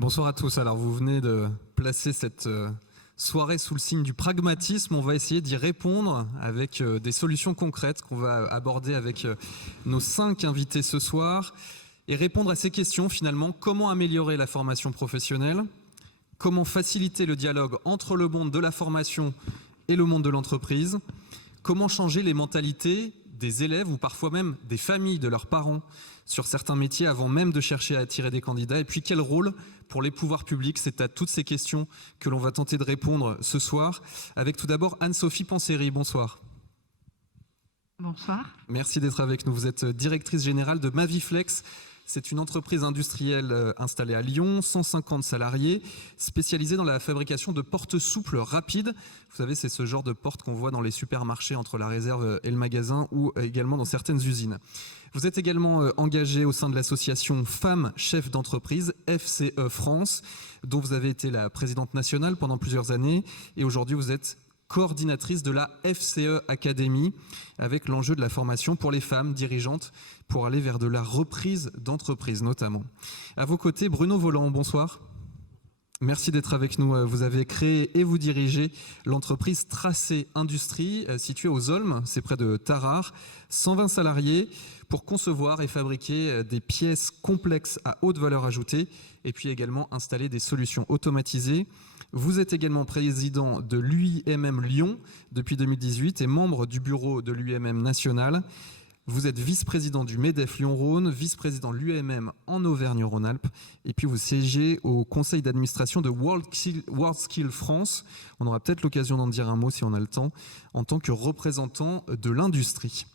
Bonsoir à tous. Alors vous venez de placer cette soirée sous le signe du pragmatisme. On va essayer d'y répondre avec des solutions concrètes qu'on va aborder avec nos 5 invités ce soir et répondre à ces questions finalement. Comment améliorer la formation professionnelle? Comment faciliter le dialogue entre le monde de la formation et le monde de l'entreprise? Comment changer les mentalités des élèves ou parfois même des familles de leurs parents sur certains métiers avant même de chercher à attirer des candidats? Et puis quel rôle pour les pouvoirs publics? C'est à toutes ces questions que l'on va tenter de répondre ce soir avec tout d'abord Anne-Sophie Panseri. Bonsoir. Bonsoir. Merci d'être avec nous. Vous êtes directrice générale de Maviflex. C'est une entreprise industrielle installée à Lyon, 150 salariés, spécialisée dans la fabrication de portes souples rapides. Vous savez, c'est ce genre de porte qu'on voit dans les supermarchés entre la réserve et le magasin ou également dans certaines usines. Vous êtes également engagé au sein de l'association Femmes Chefs d'entreprise, FCE France, dont vous avez été la présidente nationale pendant plusieurs années. Et aujourd'hui, vous êtes coordinatrice de la FCE Academy, avec l'enjeu de la formation pour les femmes dirigeantes pour aller vers de la reprise d'entreprise notamment. À vos côtés, Bruno Voland, bonsoir. Merci d'être avec nous. Vous avez créé et vous dirigez l'entreprise Tracé Industrie, située aux Olmes, c'est près de Tarare, 120 salariés pour concevoir et fabriquer des pièces complexes à haute valeur ajoutée et puis également installer des solutions automatisées. Vous êtes également président de l'UIMM Lyon depuis 2018 et membre du bureau de l'UIMM national. Vous êtes vice-président du MEDEF Lyon-Rhône, vice-président de l'UIMM en Auvergne-Rhône-Alpes et puis vous siégez au conseil d'administration de WorldSkill France. On aura peut-être l'occasion d'en dire un mot si on a le temps, en tant que représentant de l'industrie.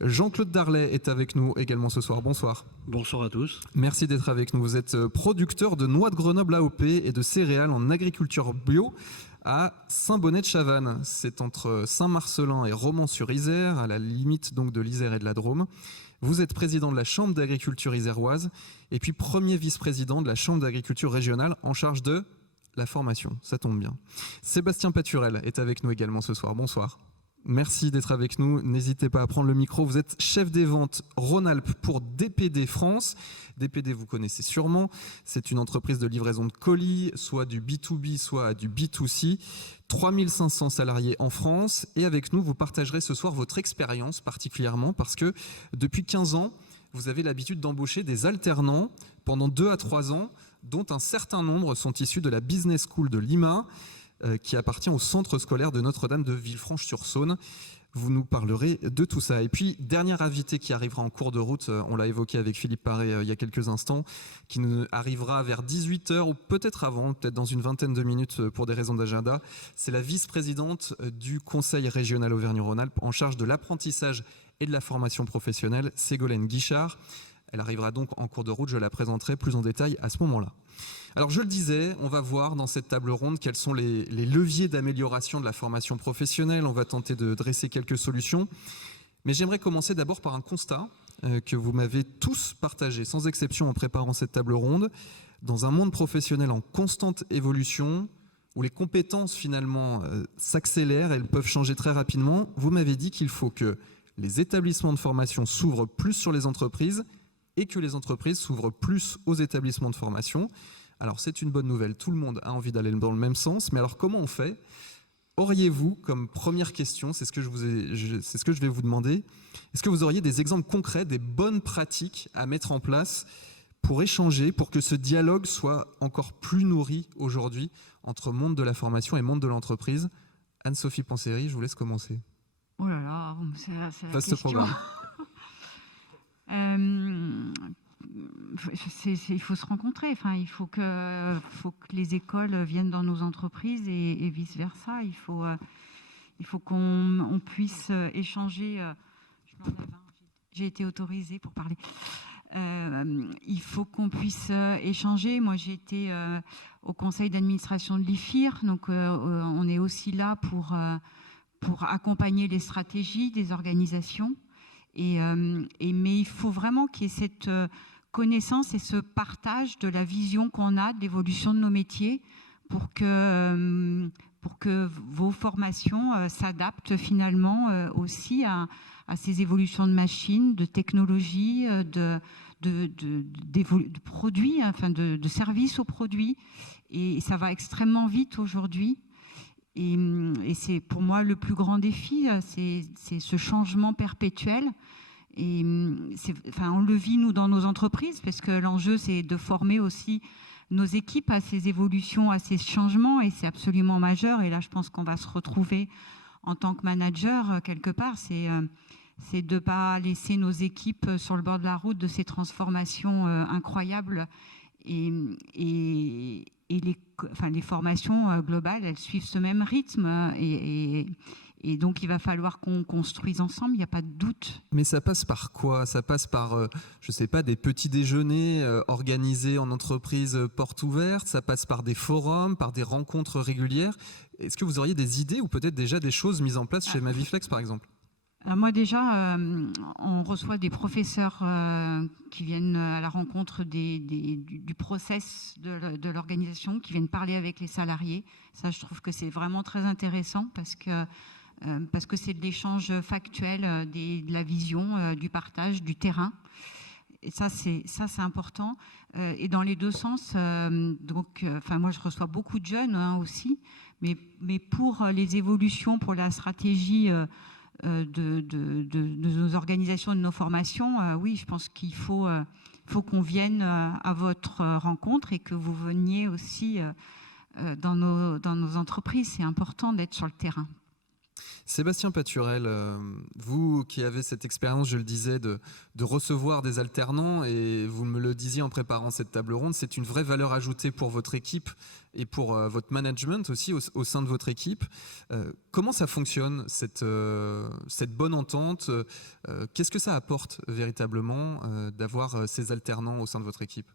Jean-Claude Darlet est avec nous également ce soir. Bonsoir. Bonsoir à tous. Merci d'être avec nous. Vous êtes producteur de noix de Grenoble AOP et de céréales en agriculture bio à Saint-Bonnet-de-Chavannes. C'est entre Saint-Marcellin et Romans-sur-Isère, à la limite donc de l'Isère et de la Drôme. Vous êtes président de la Chambre d'agriculture iséroise et puis premier vice-président de la Chambre d'agriculture régionale en charge de la formation. Ça tombe bien. Sébastien Paturel est avec nous également ce soir. Bonsoir. Merci d'être avec nous. N'hésitez pas à prendre le micro. Vous êtes chef des ventes Rhône-Alpes pour DPD France. DPD, vous connaissez sûrement. C'est une entreprise de livraison de colis, soit du B2B, soit du B2C. 3500 salariés en France. Et avec nous, vous partagerez ce soir votre expérience particulièrement parce que depuis 15 ans, vous avez l'habitude d'embaucher des alternants pendant 2 à 3 ans, dont un certain nombre sont issus de la Business School de Lima, qui appartient au centre scolaire de Notre-Dame de Villefranche-sur-Saône. Vous nous parlerez de tout ça. Et puis, dernier invité qui arrivera en cours de route, on l'a évoqué avec Philippe Paré il y a quelques instants, qui nous arrivera vers 18h ou peut-être avant, peut-être dans une vingtaine de minutes pour des raisons d'agenda. C'est la vice-présidente du Conseil régional Auvergne-Rhône-Alpes en charge de l'apprentissage et de la formation professionnelle, Ségolène Guichard. Elle arrivera donc en cours de route, je la présenterai plus en détail à ce moment-là. Alors je le disais, on va voir dans cette table ronde quels sont les leviers d'amélioration de la formation professionnelle. On va tenter de dresser quelques solutions. Mais j'aimerais commencer d'abord par un constat que vous m'avez tous partagé, sans exception en préparant cette table ronde. Dans un monde professionnel en constante évolution, où les compétences finalement s'accélèrent, elles peuvent changer très rapidement, vous m'avez dit qu'il faut que les établissements de formation s'ouvrent plus sur les entreprises et que les entreprises s'ouvrent plus aux établissements de formation. Alors c'est une bonne nouvelle, tout le monde a envie d'aller dans le même sens, mais alors comment on fait? Auriez-vous, comme première question, c'est ce que je vais vous demander, est-ce que vous auriez des exemples concrets, des bonnes pratiques à mettre en place pour échanger, pour que ce dialogue soit encore plus nourri aujourd'hui entre monde de la formation et monde de l'entreprise? Anne-Sophie Panseri, je vous laisse commencer. Oh là là, c'est la Vaste question. programme. Il faut se rencontrer. Enfin, il faut que les écoles viennent dans nos entreprises et vice versa. Il faut qu'on puisse échanger. Je m'enlève, j'ai été autorisée pour parler. Il faut qu'on puisse échanger. Moi, j'ai été au conseil d'administration de l'IFIR, donc on est aussi là pour accompagner les stratégies des organisations. Mais il faut vraiment qu'il y ait cette connaissance et ce partage de la vision qu'on a de l'évolution de nos métiers pour que vos formations s'adaptent finalement aussi à ces évolutions de machines, de technologies, de de produits, enfin de services aux produits. Et ça va extrêmement vite aujourd'hui. Et c'est pour moi le plus grand défi, c'est ce changement perpétuel. Et on le vit, nous, dans nos entreprises, parce que l'enjeu, c'est de former aussi nos équipes à ces évolutions, à ces changements, et c'est absolument majeur. Et là, je pense qu'on va se retrouver en tant que manager, quelque part. C'est de ne pas laisser nos équipes sur le bord de la route de ces transformations incroyables. Et les formations globales, elles suivent ce même rythme. Et donc, il va falloir qu'on construise ensemble, il n'y a pas de doute. Mais ça passe par quoi? Ça passe par, je ne sais pas, des petits déjeuners organisés en entreprise porte ouverte. Ça passe par des forums, par des rencontres régulières. Est-ce que vous auriez des idées ou peut-être déjà des choses mises en place chez Maviflex, par exemple? Alors moi déjà, on reçoit des professeurs qui viennent à la rencontre du process de l'organisation, qui viennent parler avec les salariés. Ça, je trouve que c'est vraiment très intéressant parce que c'est de l'échange factuel, de la vision, du partage, du terrain. Et ça, c'est important. Et dans les deux sens, moi, je reçois beaucoup de jeunes aussi, mais pour les évolutions, pour la stratégie de nos organisations, de nos formations, oui, je pense qu'il faut qu'on vienne à votre rencontre et que vous veniez aussi dans nos entreprises. C'est important d'être sur le terrain. Sébastien Paturel, vous qui avez cette expérience, je le disais, de recevoir des alternants, et vous me le disiez en préparant cette table ronde, c'est une vraie valeur ajoutée pour votre équipe et pour votre management aussi au sein de votre équipe. Comment ça fonctionne, cette bonne entente? Qu'est-ce que ça apporte véritablement d'avoir ces alternants au sein de votre équipe?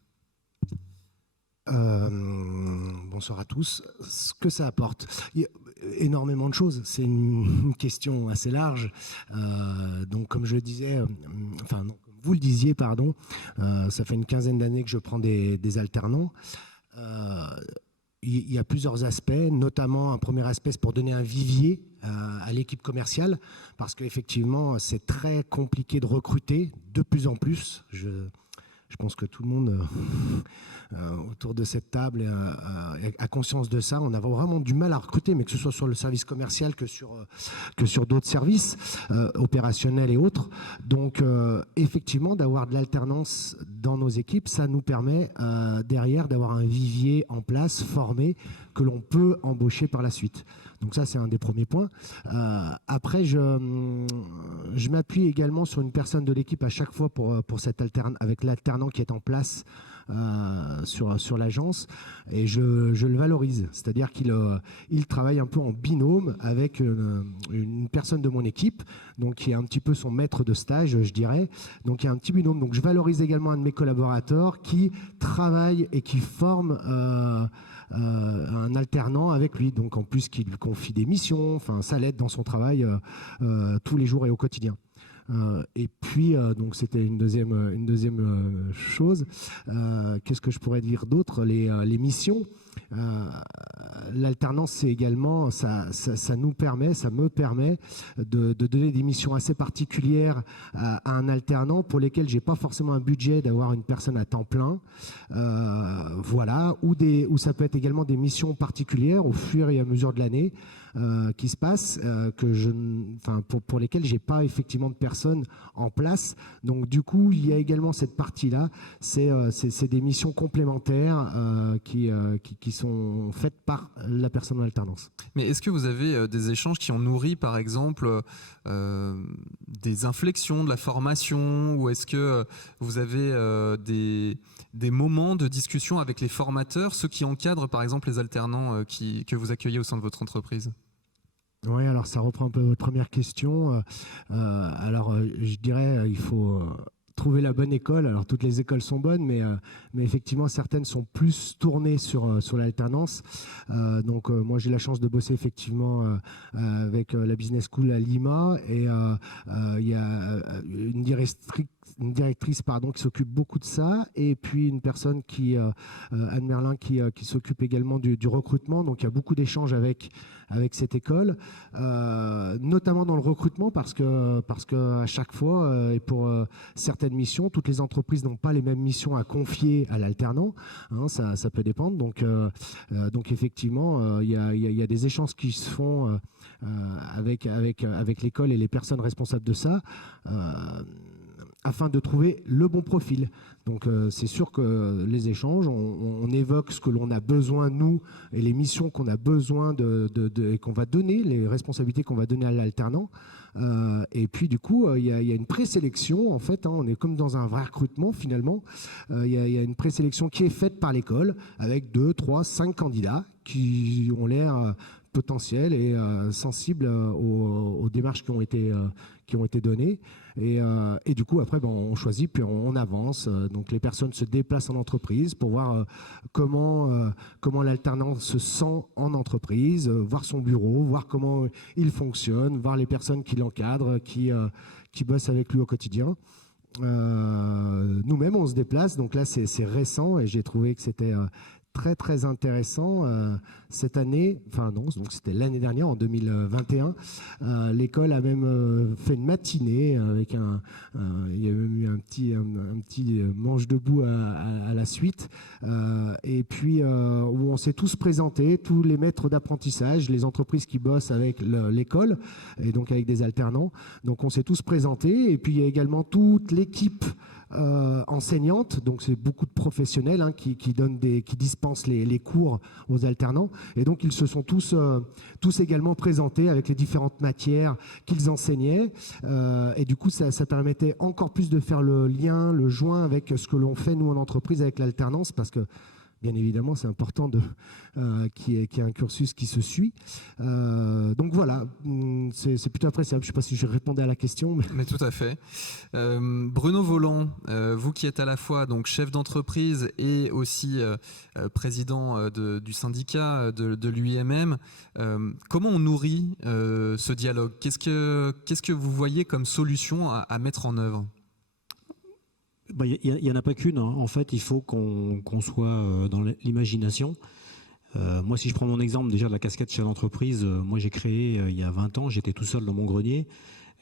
Bonsoir à tous. Ce que ça apporte, il y a énormément de choses. C'est une question assez large. Donc, comme je le disais, comme vous le disiez, pardon, ça fait une quinzaine d'années que je prends des alternants. Il y a plusieurs aspects, notamment un premier aspect, c'est pour donner un vivier à l'équipe commerciale, parce qu'effectivement, c'est très compliqué de recruter de plus en plus. Je pense que tout le monde autour de cette table a conscience de ça. On a vraiment du mal à recruter, mais que ce soit sur le service commercial que sur d'autres services opérationnels et autres. Donc, effectivement, d'avoir de l'alternance dans nos équipes, ça nous permet derrière d'avoir un vivier en place, formé, que l'on peut embaucher par la suite. Donc ça, c'est un des premiers points. Après, je m'appuie également sur une personne de l'équipe à chaque fois pour avec l'alternant qui est en place sur l'agence, et je le valorise. C'est-à-dire qu'il travaille un peu en binôme avec une personne de mon équipe, donc qui est un petit peu son maître de stage, je dirais. Donc il y a un petit binôme. Donc je valorise également un de mes collaborateurs qui travaille et qui forme un alternant avec lui, donc en plus qui lui confie des missions, enfin ça l'aide dans son travail tous les jours et au quotidien. Et puis donc c'était une deuxième chose. Qu'est-ce que je pourrais dire d'autre? Les missions. L'alternance, c'est également, ça me permet de donner des missions assez particulières à un alternant pour lesquelles j'ai pas forcément un budget d'avoir une personne à temps plein, voilà, ou ça peut être également des missions particulières au fur et à mesure de l'année qui se passent, pour lesquelles j'ai pas effectivement de personnes en place. Donc du coup, il y a également cette partie-là. C'est des missions complémentaires qui sont faites par la personne en alternance. Mais est-ce que vous avez des échanges qui ont nourri, par exemple, des inflexions de la formation, ou est-ce que vous avez des moments de discussion avec les formateurs, ceux qui encadrent, par exemple, les alternants que vous accueillez au sein de votre entreprise? Oui, alors ça reprend un peu votre première question. Je dirais il faut trouver la bonne école. Alors toutes les écoles sont bonnes, mais effectivement certaines sont plus tournées sur l'alternance. Moi j'ai la chance de bosser effectivement avec la Business School à Lima, et il y a une directrice qui s'occupe beaucoup de ça, et puis une personne Anne Merlin, qui s'occupe également du recrutement. Donc il y a beaucoup d'échanges avec cette école, notamment dans le recrutement, parce que à chaque fois, et pour certaines missions, toutes les entreprises n'ont pas les mêmes missions à confier à l'alternant, hein, ça peut dépendre. Donc effectivement, il y a des échanges qui se font avec l'école et les personnes responsables de ça, afin de trouver le bon profil. Donc c'est sûr que les échanges, on évoque ce que l'on a besoin, nous, et les missions qu'on a besoin et qu'on va donner, les responsabilités qu'on va donner à l'alternant. Et puis du coup, il y a une présélection, en fait, hein, on est comme dans un vrai recrutement finalement. Il y a une présélection qui est faite par l'école avec 2, 3, 5 candidats qui ont l'air potentiels et sensibles aux démarches qui ont été données. Et du coup, après, on choisit, puis on avance. Donc les personnes se déplacent en entreprise pour voir comment l'alternant se sent en entreprise, voir son bureau, voir comment il fonctionne, voir les personnes qui l'encadrent, qui bossent avec lui au quotidien. Nous-mêmes, on se déplace. Donc là, c'est récent, et j'ai trouvé que c'était très très intéressant cette année, enfin non, donc c'était l'année dernière, en 2021. L'école a même fait une matinée avec il y a même eu un petit manche debout à la suite, et puis où on s'est tous présentés, tous les maîtres d'apprentissage, les entreprises qui bossent avec l'école et donc avec des alternants. Donc on s'est tous présentés, et puis il y a également toute l'équipe enseignante, donc c'est beaucoup de professionnels, hein, qui dispensent les cours aux alternants, et donc ils se sont tous également présentés avec les différentes matières qu'ils enseignaient, et du coup ça permettait encore plus de faire le lien, le joint avec ce que l'on fait nous en entreprise avec l'alternance, parce que bien évidemment, c'est important qu'il y ait un cursus qui se suit. Donc voilà, c'est plutôt appréciable. Je ne sais pas si je répondais à la question. Mais tout à fait. Bruno Voland, vous qui êtes à la fois donc, chef d'entreprise et aussi président du syndicat de l'UIMM, comment on nourrit ce dialogue ? Qu'est-ce que vous voyez comme solution à mettre en œuvre ? Il n'y en a pas qu'une. En fait, il faut qu'on soit dans l'imagination. Moi, si je prends mon exemple déjà de la casquette chef d'entreprise, moi j'ai créé il y a 20 ans, j'étais tout seul dans mon grenier.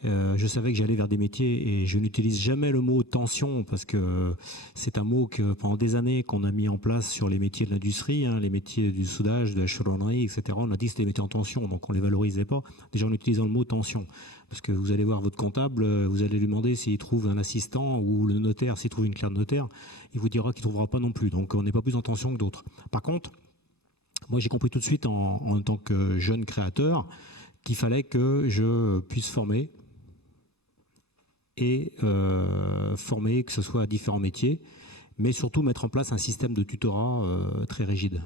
Je savais que j'allais vers des métiers, et je n'utilise jamais le mot tension, parce que c'est un mot que pendant des années qu'on a mis en place sur les métiers de l'industrie, hein, les métiers du soudage, de la chaudronnerie, etc. On a dit que c'était des métiers en tension, donc on les valorisait pas. Déjà en utilisant le mot tension. Parce que vous allez voir votre comptable, vous allez lui demander s'il trouve un assistant, ou le notaire s'il trouve une clerc de notaire, il vous dira qu'il ne trouvera pas non plus. Donc on n'est pas plus en tension que d'autres. Par contre, moi j'ai compris tout de suite en tant que jeune créateur qu'il fallait que je puisse former, et former, que ce soit à différents métiers, mais surtout mettre en place un système de tutorat très rigide.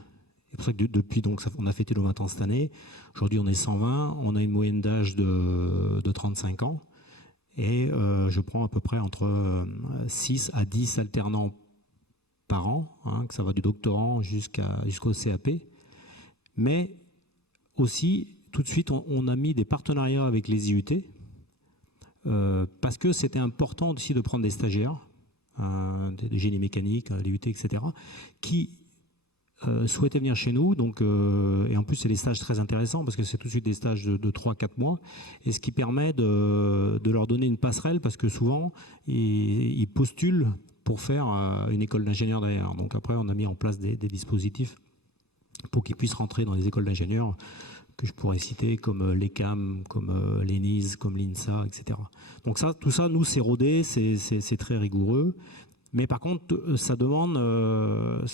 C'est pour ça que depuis, donc, on a fêté nos 20 ans cette année. Aujourd'hui, on est 120. On a une moyenne d'âge de 35 ans. Et je prends à peu près entre 6 à 10 alternants par an, hein, que ça va du doctorant jusqu'au CAP. Mais aussi, tout de suite, on a mis des partenariats avec les IUT, parce que c'était important aussi de prendre des stagiaires, de génie mécanique, l'IUT, etc., qui souhaitaient venir chez nous. Donc, et en plus, c'est des stages très intéressants, parce que c'est tout de suite des stages de 3-4 mois, et ce qui permet de leur donner une passerelle, parce que souvent, ils postulent pour faire une école d'ingénieur derrière. Donc après, on a mis en place des dispositifs pour qu'ils puissent rentrer dans les écoles d'ingénieurs que je pourrais citer, comme l'ECAM, comme l'ENISE, comme l'INSA, etc. Donc ça, tout ça, nous, c'est rodé, c'est très rigoureux. Mais par contre, ça demande aux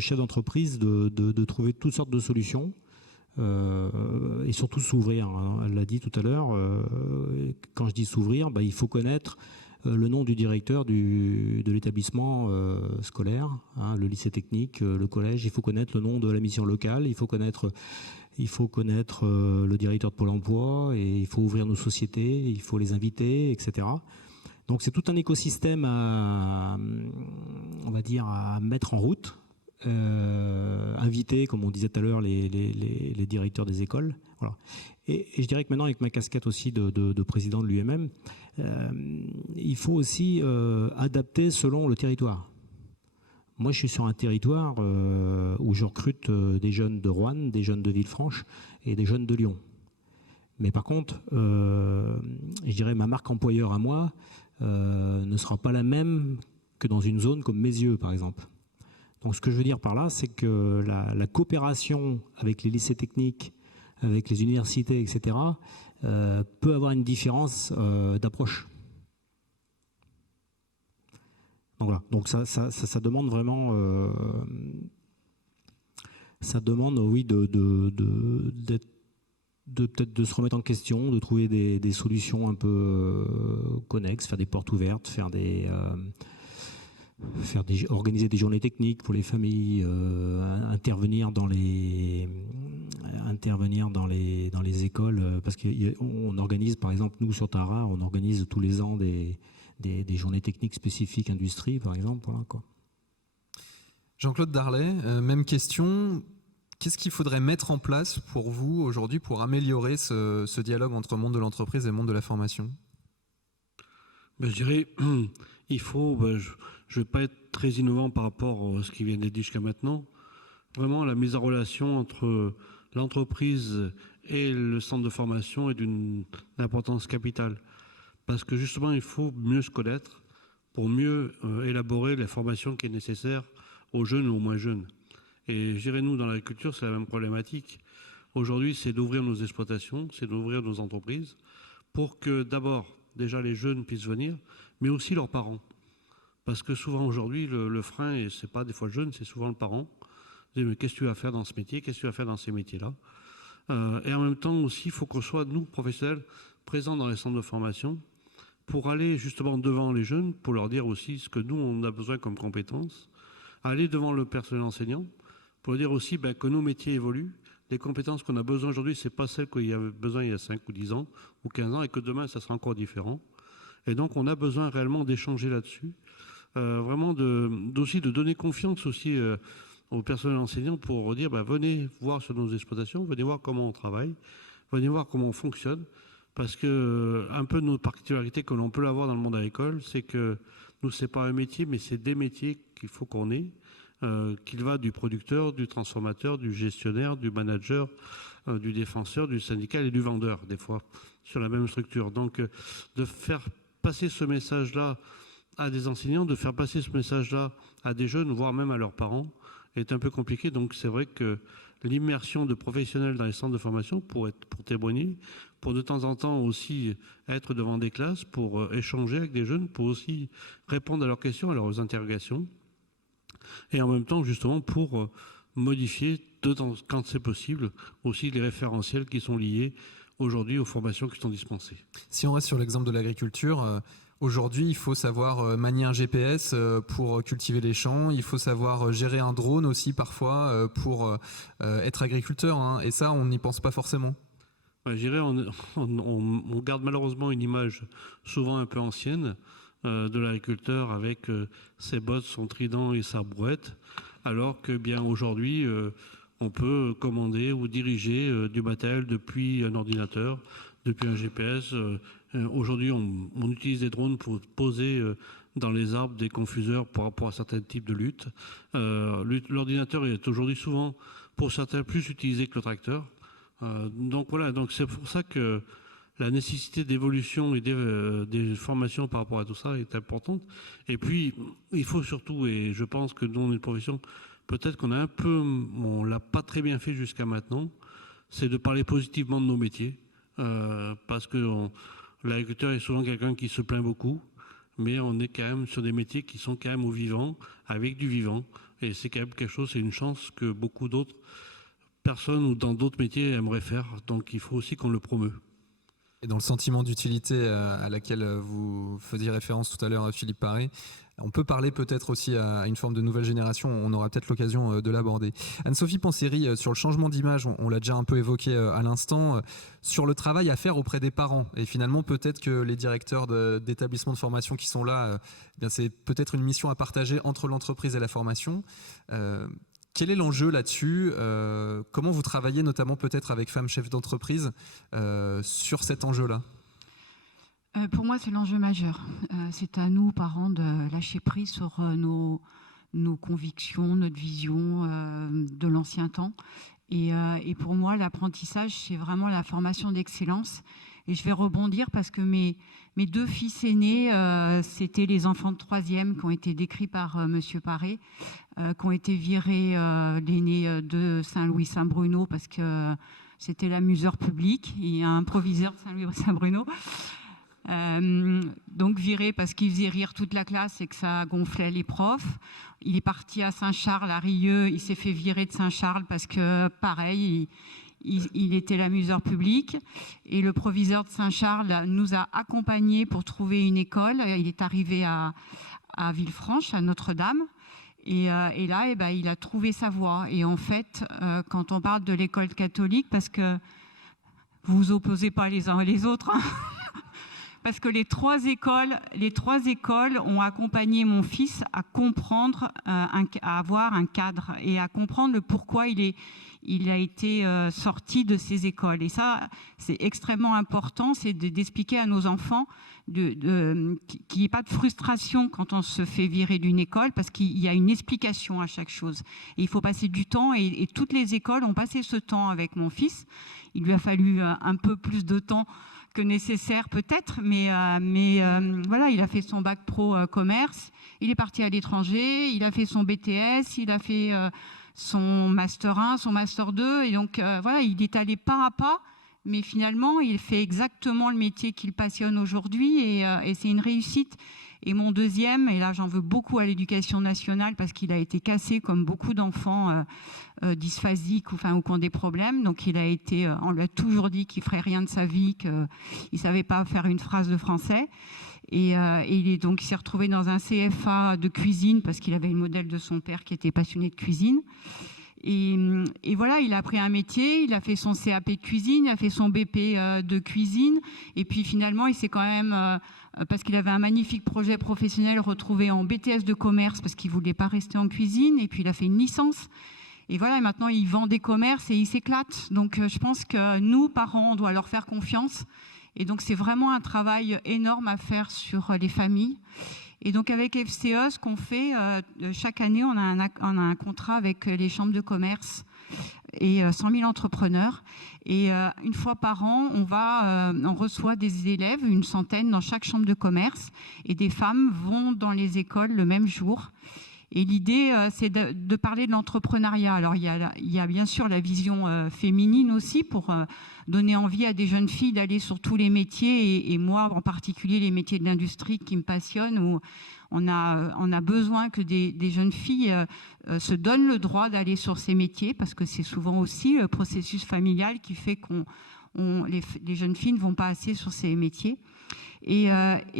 chefs d'entreprise de trouver toutes sortes de solutions, et surtout s'ouvrir. Hein. Elle l'a dit tout à l'heure, quand je dis s'ouvrir, il faut connaître le nom du directeur de l'établissement scolaire, hein, le lycée technique, le collège. Il faut connaître le nom de la mission locale, il faut connaître le directeur de Pôle emploi, et il faut ouvrir nos sociétés, il faut les inviter, etc. Donc c'est tout un écosystème à mettre en route. inviter, comme on disait tout à l'heure, les directeurs des écoles. Voilà. Et je dirais que maintenant, avec ma casquette aussi de président de l'UMM, il faut aussi adapter selon le territoire. Moi, je suis sur un territoire où je recrute des jeunes de Roanne, des jeunes de Villefranche et des jeunes de Lyon. Mais par contre, je dirais ma marque employeur à moi ne sera pas la même que dans une zone comme Mézieux, par exemple. Donc ce que je veux dire par là, c'est que la coopération avec les lycées techniques, avec les universités, etc., peut avoir une différence d'approche. Donc voilà. Donc ça demande vraiment, ça demande, oui, peut-être de se remettre en question, de trouver des solutions un peu connexes, faire des portes ouvertes, organiser des journées techniques pour les familles, intervenir dans les écoles, parce qu'on organise, par exemple, nous sur Tara, on organise tous les ans des journées techniques spécifiques industrie, par exemple. Voilà, quoi. Jean-Claude Darlet, même question. Qu'est-ce qu'il faudrait mettre en place pour vous aujourd'hui pour améliorer ce dialogue entre monde de l'entreprise et monde de la formation ? Je dirais, il faut, je ne vais pas être très innovant par rapport à ce qui vient d'être dit jusqu'à maintenant, vraiment la mise en relation entre l'entreprise et le centre de formation est d'une importance capitale. Parce que justement, il faut mieux se connaître pour mieux élaborer la formation qui est nécessaire aux jeunes ou aux moins jeunes. Et je dirais, nous, dans l'agriculture, c'est la même problématique. Aujourd'hui, c'est d'ouvrir nos exploitations, c'est d'ouvrir nos entreprises pour que d'abord, déjà, les jeunes puissent venir, mais aussi leurs parents. Parce que souvent, aujourd'hui, le frein, et ce n'est pas des fois le jeune, c'est souvent le parent. Dit, mais qu'est-ce que tu vas faire dans ce métier ? Qu'est-ce que tu vas faire dans ces métiers-là ? Et en même temps aussi, il faut qu'on soit, nous, professionnels, présents dans les centres de formation pour aller justement devant les jeunes, pour leur dire aussi ce que nous, on a besoin comme compétences, aller devant le personnel enseignant, pour dire aussi que nos métiers évoluent. Les compétences qu'on a besoin aujourd'hui, ce n'est pas celles qu'il y avait besoin il y a 5 ou 10 ans ou 15 ans, et que demain, ça sera encore différent. Et donc, on a besoin réellement d'échanger là-dessus, vraiment aussi de donner confiance aussi au personnel enseignant pour dire venez voir sur nos exploitations, venez voir comment on travaille, venez voir comment on fonctionne. Parce que un peu de notre particularité que l'on peut avoir dans le monde agricole, c'est que nous, ce n'est pas un métier, mais c'est des métiers qu'il faut qu'on ait, qu'il va du producteur, du transformateur, du gestionnaire, du manager, du défenseur, du syndical et du vendeur, des fois, sur la même structure. Donc, de faire passer ce message-là à des enseignants, de faire passer ce message-là à des jeunes, voire même à leurs parents, est un peu compliqué. Donc, c'est vrai que l'immersion de professionnels dans les centres de formation pour témoigner, pour de temps en temps aussi être devant des classes, pour échanger avec des jeunes, pour aussi répondre à leurs questions, à leurs interrogations, et en même temps justement pour modifier, quand c'est possible, aussi les référentiels qui sont liés aujourd'hui aux formations qui sont dispensées. Si on reste sur l'exemple de l'agriculture, aujourd'hui, il faut savoir manier un GPS pour cultiver les champs. Il faut savoir gérer un drone aussi parfois pour être agriculteur. Hein. Et ça, on n'y pense pas forcément. Je dirais, on garde malheureusement une image souvent un peu ancienne de l'agriculteur avec ses bottes, son trident et sa brouette, alors que bien aujourd'hui, on peut commander ou diriger du matériel depuis un ordinateur, depuis un GPS. Aujourd'hui, on utilise des drones pour poser dans les arbres des confuseurs par rapport à certains types de luttes. L'ordinateur est aujourd'hui souvent, pour certains, plus utilisé que le tracteur. Donc voilà, donc c'est pour ça que la nécessité d'évolution et des formations par rapport à tout ça est importante. Et puis, il faut surtout, et je pense que nous, on est une profession, peut-être on l'a pas très bien fait jusqu'à maintenant, c'est de parler positivement de nos métiers, parce que l'agriculteur est souvent quelqu'un qui se plaint beaucoup, mais on est quand même sur des métiers qui sont quand même au vivant, avec du vivant, et c'est quand même quelque chose, c'est une chance que beaucoup d'autres personnes ou dans d'autres métiers aimeraient faire, donc il faut aussi qu'on le promeut. Et dans le sentiment d'utilité à laquelle vous faisiez référence tout à l'heure, Philippe Paré, on peut parler peut-être aussi à une forme de nouvelle génération, on aura peut-être l'occasion de l'aborder. Anne-Sophie Panseri, sur le changement d'image, on l'a déjà un peu évoqué à l'instant, sur le travail à faire auprès des parents. Et finalement, peut-être que les directeurs d'établissements de formation qui sont là, c'est peut-être une mission à partager entre l'entreprise et la formation. Quel est l'enjeu là-dessus? Comment vous travaillez notamment peut-être avec Femmes Chefs d'entreprise sur cet enjeu-là? Pour moi, c'est l'enjeu majeur. C'est à nous, parents, de lâcher prise sur nos convictions, notre vision de l'ancien temps. Et pour moi, l'apprentissage, c'est vraiment la formation d'excellence. Et je vais rebondir parce que mes 2 fils aînés, c'était les enfants de 3e qui ont été décrits par Monsieur Paré, qui ont été virés, l'aîné de Saint-Louis-Saint-Bruno parce que c'était l'amuseur public. Il y a un proviseur de Saint-Louis-Saint-Bruno. Donc viré parce qu'il faisait rire toute la classe et que ça gonflait les profs. Il est parti à Saint-Charles, à Rieux. Il s'est fait virer de Saint-Charles parce que, pareil, il était l'amuseur public. Et le proviseur de Saint-Charles nous a accompagnés pour trouver une école. Il est arrivé à Villefranche, à Notre-Dame. Et là, il a trouvé sa voie. Et en fait, quand on parle de l'école catholique, parce que vous vous opposez pas les uns et les autres, hein, parce que les trois écoles ont accompagné mon fils à comprendre, à avoir un cadre et à comprendre le pourquoi il a été sorti de ces écoles. Et ça, c'est extrêmement important, c'est d'expliquer à nos enfants qu'il n'y ait pas de frustration quand on se fait virer d'une école, parce qu'il y a une explication à chaque chose. Et il faut passer du temps, et toutes les écoles ont passé ce temps avec mon fils. Il lui a fallu un peu plus de temps que nécessaire peut-être, mais voilà, il a fait son bac pro commerce, il est parti à l'étranger, il a fait son BTS, il a fait son master 1, son master 2, et donc voilà, il est allé pas à pas, mais finalement il fait exactement le métier qu'il passionne aujourd'hui, et c'est une réussite. Et mon deuxième, et là j'en veux beaucoup à l'éducation nationale parce qu'il a été cassé comme beaucoup d'enfants dysphasiques ou qui ont des problèmes. Donc on lui a toujours dit qu'il ferait rien de sa vie, qu'il ne savait pas faire une phrase de français. Et il s'est retrouvé dans un CFA de cuisine parce qu'il avait le modèle de son père qui était passionné de cuisine. Et voilà, il a appris un métier, il a fait son CAP de cuisine, il a fait son BP de cuisine, et puis finalement il s'est quand même, parce qu'il avait un magnifique projet professionnel, retrouvé en BTS de commerce parce qu'il ne voulait pas rester en cuisine, et puis il a fait une licence. Et voilà, et maintenant il vend des commerces et il s'éclate. Donc je pense que nous, parents, on doit leur faire confiance. Et donc c'est vraiment un travail énorme à faire sur les familles. Et donc avec FCE, ce qu'on fait, chaque année, on a un contrat avec les chambres de commerce et 100 000 entrepreneurs. Et une fois par an, on reçoit des élèves, une centaine dans chaque chambre de commerce. Et des femmes vont dans les écoles le même jour. Et l'idée, c'est de parler de l'entrepreneuriat. Alors, il y a bien sûr la vision féminine aussi pour donner envie à des jeunes filles d'aller sur tous les métiers. Et moi, en particulier, les métiers de l'industrie qui me passionnent, où on a besoin que des jeunes filles se donnent le droit d'aller sur ces métiers, parce que c'est souvent aussi le processus familial qui fait que les jeunes filles ne vont pas assez sur ces métiers. Et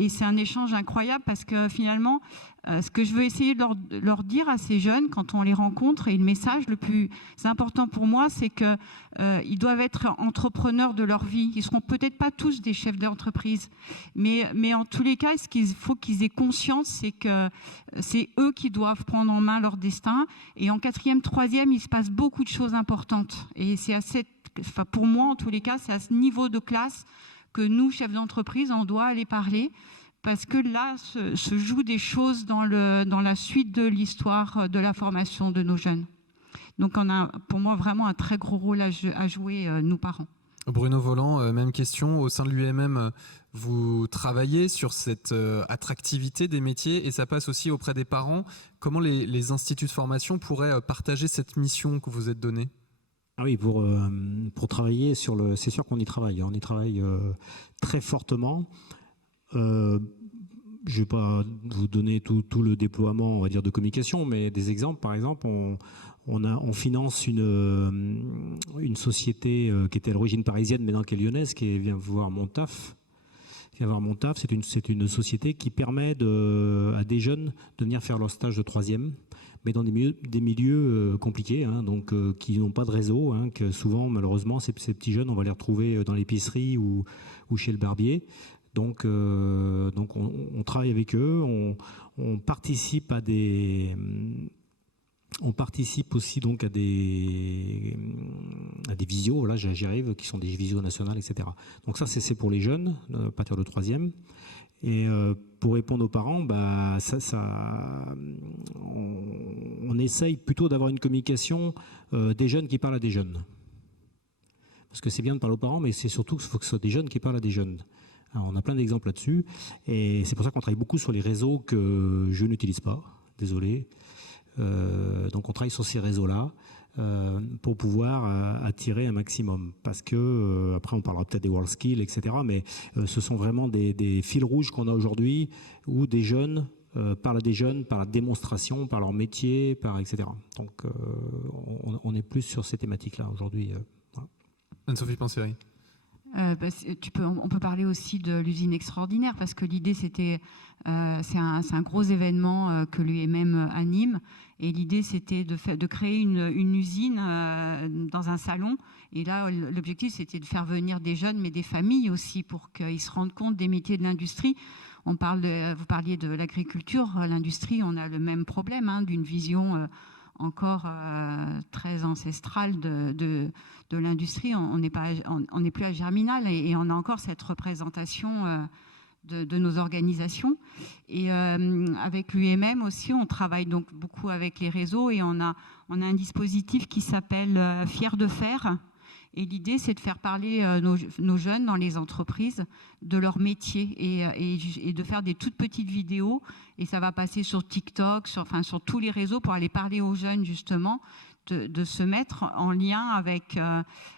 c'est un échange incroyable parce que finalement, ce que je veux essayer de leur dire à ces jeunes quand on les rencontre, et le message le plus important pour moi, c'est qu'ils doivent être entrepreneurs de leur vie. Ils ne seront peut-être pas tous des chefs d'entreprise, mais en tous les cas, ce qu'il faut qu'ils aient conscience, c'est que c'est eux qui doivent prendre en main leur destin. Et en 4e, 3e, il se passe beaucoup de choses importantes. Et c'est pour moi, en tous les cas, c'est à ce niveau de classe que nous, chefs d'entreprise, on doit aller parler, parce que là se jouent des choses dans la suite de l'histoire de la formation de nos jeunes. Donc on a, pour moi, vraiment un très gros rôle à jouer, nous, parents. Bruno Voland, même question. Au sein de l'UMM, vous travaillez sur cette attractivité des métiers, et ça passe aussi auprès des parents. Comment les instituts de formation pourraient partager cette mission que vous êtes donnée ? Ah oui, pour travailler c'est sûr qu'on y travaille. On y travaille très fortement. Je ne vais pas vous donner tout le déploiement, on va dire, de communication, mais des exemples. Par exemple, on finance une société qui était à l'origine parisienne, mais qui est lyonnaise, qui vient voir mon taf. C'est une société qui permet à des jeunes de venir faire leur stage de 3e, mais dans des milieux compliqués, donc qui n'ont pas de réseau, que souvent, malheureusement, ces petits jeunes, on va les retrouver dans l'épicerie ou chez le barbier. Donc on travaille avec eux, on participe à des On participe aussi donc à des visios, là j'y arrive, qui sont des visios nationales, etc. Donc ça c'est pour les jeunes, à partir de 3e. Et pour répondre aux parents, on essaye plutôt d'avoir une communication des jeunes qui parlent à des jeunes. Parce que c'est bien de parler aux parents, mais c'est surtout qu'il faut que ce soit des jeunes qui parlent à des jeunes. Alors, on a plein d'exemples là-dessus. Et c'est pour ça qu'on travaille beaucoup sur les réseaux que je n'utilise pas, désolé. Donc on travaille sur ces réseaux-là pour pouvoir attirer un maximum. Parce que, après on parlera peut-être des WorldSkills, etc. Mais ce sont vraiment des fils rouges qu'on a aujourd'hui où des jeunes parlent à des jeunes par la démonstration, par leur métier, etc. Donc on est plus sur ces thématiques-là aujourd'hui. Voilà. Anne-Sophie Panseri. On peut parler aussi de l'usine extraordinaire parce que l'idée c'est un gros événement que l'UMM anime et l'idée c'était de créer une usine dans un salon et là l'objectif c'était de faire venir des jeunes mais des familles aussi pour qu'ils se rendent compte des métiers de l'industrie. Vous parliez de l'agriculture, l'industrie, on a le même problème d'une vision encore très ancestrale de l'industrie. On n'est plus à Germinal et on a encore cette représentation de nos organisations. Et avec l'UMM aussi, on travaille donc beaucoup avec les réseaux et on a un dispositif qui s'appelle Fier de faire. Et l'idée, c'est de faire parler nos jeunes dans les entreprises de leur métier et de faire des toutes petites vidéos. Et ça va passer sur TikTok, sur tous les réseaux pour aller parler aux jeunes, justement, de se mettre en lien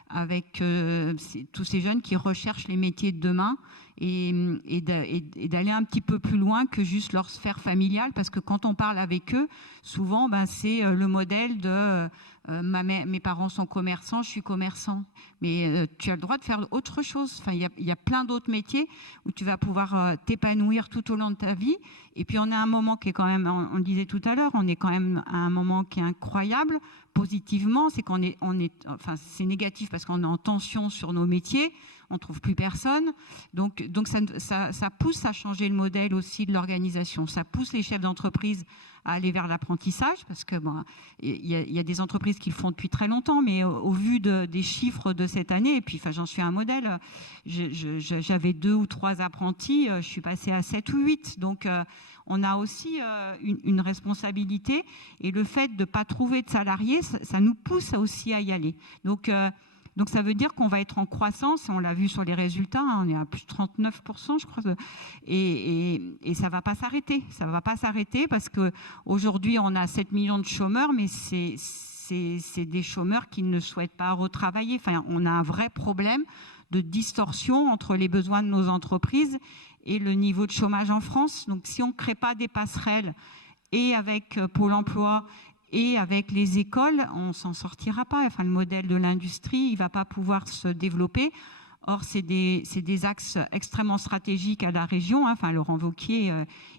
avec tous ces jeunes qui recherchent les métiers de demain et d'aller un petit peu plus loin que juste leur sphère familiale. Parce que quand on parle avec eux, souvent, c'est le modèle de... mes parents sont commerçants, je suis commerçant. Mais tu as le droit de faire autre chose. Enfin, il y a plein d'autres métiers où tu vas pouvoir t'épanouir tout au long de ta vie. Et puis, on a un moment qui est quand même, on le disait tout à l'heure, on est quand même à un moment qui est incroyable. Positivement, c'est c'est négatif parce qu'on est en tension sur nos métiers. On ne trouve plus personne. Donc ça pousse à changer le modèle aussi de l'organisation. Ça pousse les chefs d'entreprise à aller vers l'apprentissage parce que y a des entreprises qui le font depuis très longtemps, mais au vu des chiffres de cette année, et puis j'en suis un modèle, j'avais 2 ou 3 apprentis, je suis passée à 7 ou 8. Donc on a aussi une responsabilité et le fait de ne pas trouver de salariés, ça nous pousse aussi à y aller. Donc ça veut dire qu'on va être en croissance, on l'a vu sur les résultats, on est à plus de 39%, je crois, et ça ne va pas s'arrêter. Ça ne va pas s'arrêter parce qu'aujourd'hui, on a 7 millions de chômeurs, mais c'est des chômeurs qui ne souhaitent pas retravailler. Enfin, on a un vrai problème de distorsion entre les besoins de nos entreprises et le niveau de chômage en France. Donc si on ne crée pas des passerelles et avec Pôle emploi et avec les écoles, on ne s'en sortira pas. Enfin, le modèle de l'industrie, il ne va pas pouvoir se développer. Or, c'est des axes extrêmement stratégiques à la région. Enfin, Laurent Wauquiez,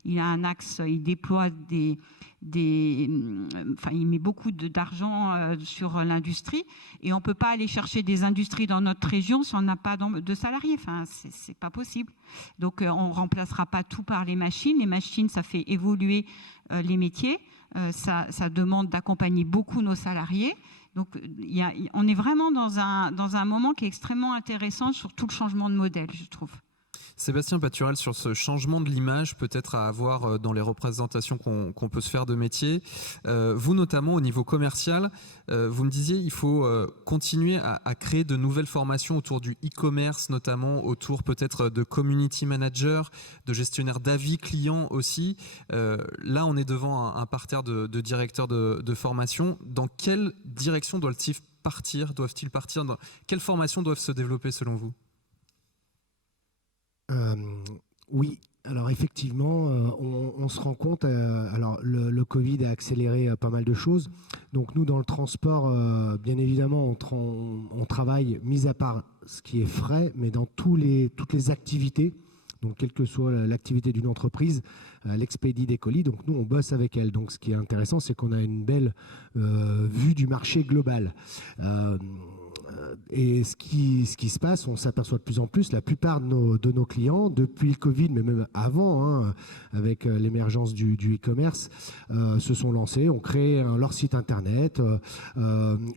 il a un axe, il déploie il met beaucoup d'argent sur l'industrie. Et on ne peut pas aller chercher des industries dans notre région si on n'a pas de salariés. Enfin, c'est pas possible. Donc, on ne remplacera pas tout par les machines. Les machines, ça fait évoluer les métiers. Ça demande d'accompagner beaucoup nos salariés. Donc, on est vraiment dans un moment qui est extrêmement intéressant sur tout le changement de modèle, je trouve. Sébastien Paturel, sur ce changement de l'image peut-être à avoir dans les représentations qu'on peut se faire de métier, vous notamment au niveau commercial, vous me disiez il faut continuer à créer de nouvelles formations autour du e-commerce, notamment autour peut-être de community manager, de gestionnaire d'avis clients aussi. Là, on est devant un parterre de directeurs de formation. Dans quelle direction doivent-ils partir quelles formations doivent se développer selon vous ? Oui, alors effectivement, on se rend compte, alors le Covid a accéléré pas mal de choses. Donc nous, dans le transport, bien évidemment, on travaille, mis à part ce qui est frais, mais dans toutes les activités. Donc quelle que soit l'activité d'une entreprise, l'expédie des colis, donc nous, on bosse avec elle. Donc ce qui est intéressant, c'est qu'on a une belle vue du marché global. Et ce qui se passe, on s'aperçoit de plus en plus, la plupart de nos clients, depuis le Covid, mais même avant, hein, avec l'émergence du e-commerce, se sont lancés, ont créé leur site internet,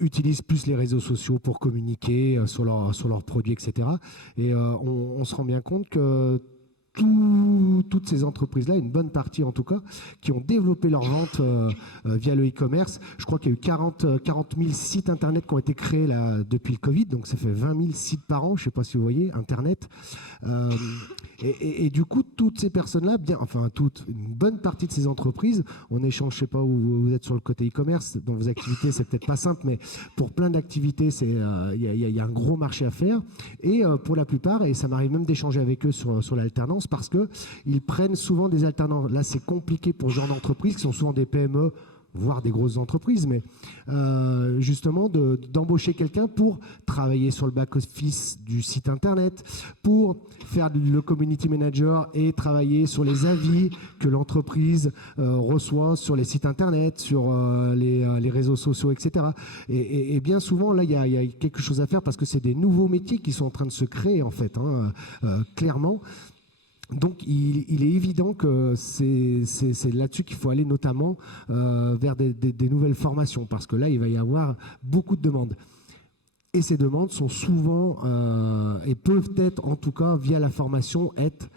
utilisent plus les réseaux sociaux pour communiquer sur leurs produits, etc. Et on se rend bien compte que toutes ces entreprises-là, une bonne partie en tout cas, qui ont développé leur vente via le e-commerce. Je crois qu'il y a eu 40 000 sites internet qui ont été créés là, depuis le Covid, donc ça fait 20 000 sites par an, je ne sais pas si vous voyez, internet. Et du coup, toutes ces personnes-là, une bonne partie de ces entreprises, on échange, je ne sais pas où vous êtes sur le côté e-commerce, dans vos activités, c'est peut-être pas simple, mais pour plein d'activités, il y a un gros marché à faire. Et pour la plupart, et ça m'arrive même d'échanger avec eux sur l'alternance, parce qu'ils prennent souvent des alternants. Là, c'est compliqué pour ce genre d'entreprises, qui sont souvent des PME, voire des grosses entreprises, mais justement d'embaucher quelqu'un pour travailler sur le back-office du site internet, pour faire le community manager et travailler sur les avis que l'entreprise reçoit sur les sites internet, sur les réseaux sociaux, etc. Et bien souvent, là, il y a quelque chose à faire parce que c'est des nouveaux métiers qui sont en train de se créer, en fait, hein, clairement. Donc, il est évident que c'est là-dessus qu'il faut aller, notamment vers des nouvelles formations, parce que là, il va y avoir beaucoup de demandes. Et ces demandes sont souvent, et peuvent être, en tout cas, via la formation, être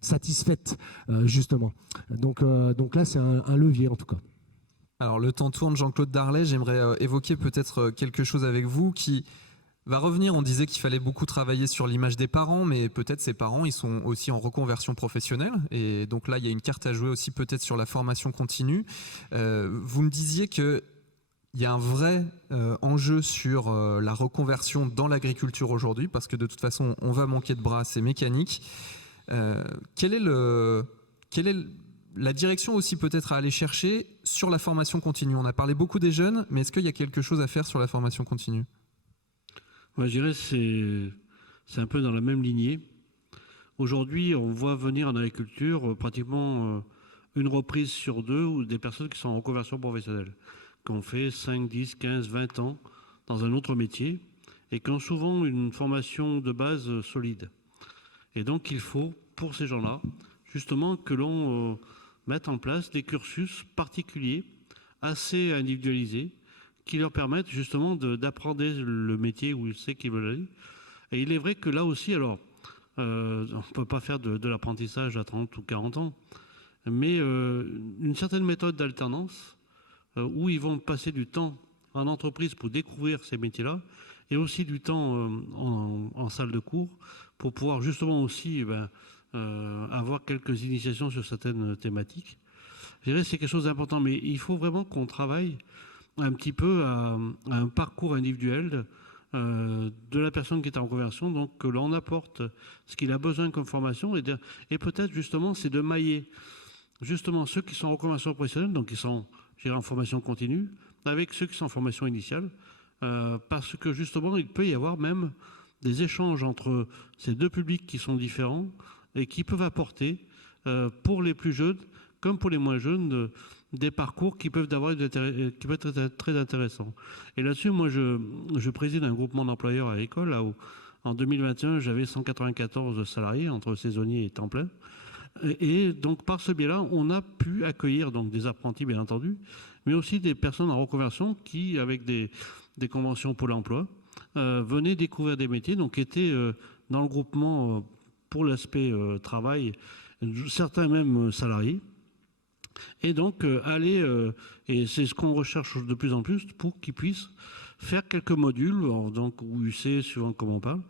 satisfaites, justement. Donc là, c'est un levier, en tout cas. Alors, le temps tourne, Jean-Claude Darlet. J'aimerais évoquer peut-être quelque chose avec vous qui va revenir. On disait qu'il fallait beaucoup travailler sur l'image des parents, mais peut-être ces parents, ils sont aussi en reconversion professionnelle. Et donc là, il y a une carte à jouer aussi peut-être sur la formation continue. Vous me disiez qu'il y a un vrai enjeu sur la reconversion dans l'agriculture aujourd'hui, parce que de toute façon, on va manquer de bras, c'est mécanique. Quelle est la direction aussi peut-être à aller chercher sur la formation continue? On a parlé beaucoup des jeunes, mais est-ce qu'il y a quelque chose à faire sur la formation continue? Moi, je dirais que c'est un peu dans la même lignée. Aujourd'hui, on voit venir en agriculture pratiquement une reprise sur deux ou des personnes qui sont en reconversion professionnelle, qui ont fait 5, 10, 15, 20 ans dans un autre métier et qui ont souvent une formation de base solide. Et donc, il faut, pour ces gens-là, justement, que l'on mette en place des cursus particuliers, assez individualisés, qui leur permettent justement d'apprendre le métier où ils savent qu'ils veulent aller. Et il est vrai que là aussi, alors, on ne peut pas faire de l'apprentissage à 30 ou 40 ans, mais une certaine méthode d'alternance où ils vont passer du temps en entreprise pour découvrir ces métiers-là et aussi du temps en salle de cours pour pouvoir justement aussi avoir quelques initiations sur certaines thématiques. Je dirais que c'est quelque chose d'important, mais il faut vraiment qu'on travaille un petit peu à un parcours individuel de la personne qui est en conversion, donc que l'on apporte ce qu'il a besoin comme formation et peut-être justement c'est de mailler justement ceux qui sont en reconversion professionnelle, donc qui sont en formation continue, avec ceux qui sont en formation initiale, parce que justement il peut y avoir même des échanges entre ces deux publics qui sont différents et qui peuvent apporter pour les plus jeunes comme pour les moins jeunes des parcours qui peuvent être très intéressants. Et là-dessus, moi, je préside un groupement d'employeurs agricoles. Là où, en 2021, j'avais 194 salariés entre saisonniers et temps plein. Et donc, par ce biais-là, on a pu accueillir donc des apprentis, bien entendu, mais aussi des personnes en reconversion qui, avec des conventions Pôle emploi, venaient découvrir des métiers, donc étaient dans le groupement pour l'aspect travail, certains même salariés. Et donc, et c'est ce qu'on recherche de plus en plus pour qu'ils puissent faire quelques modules, donc, ou UC, suivant comment on parle,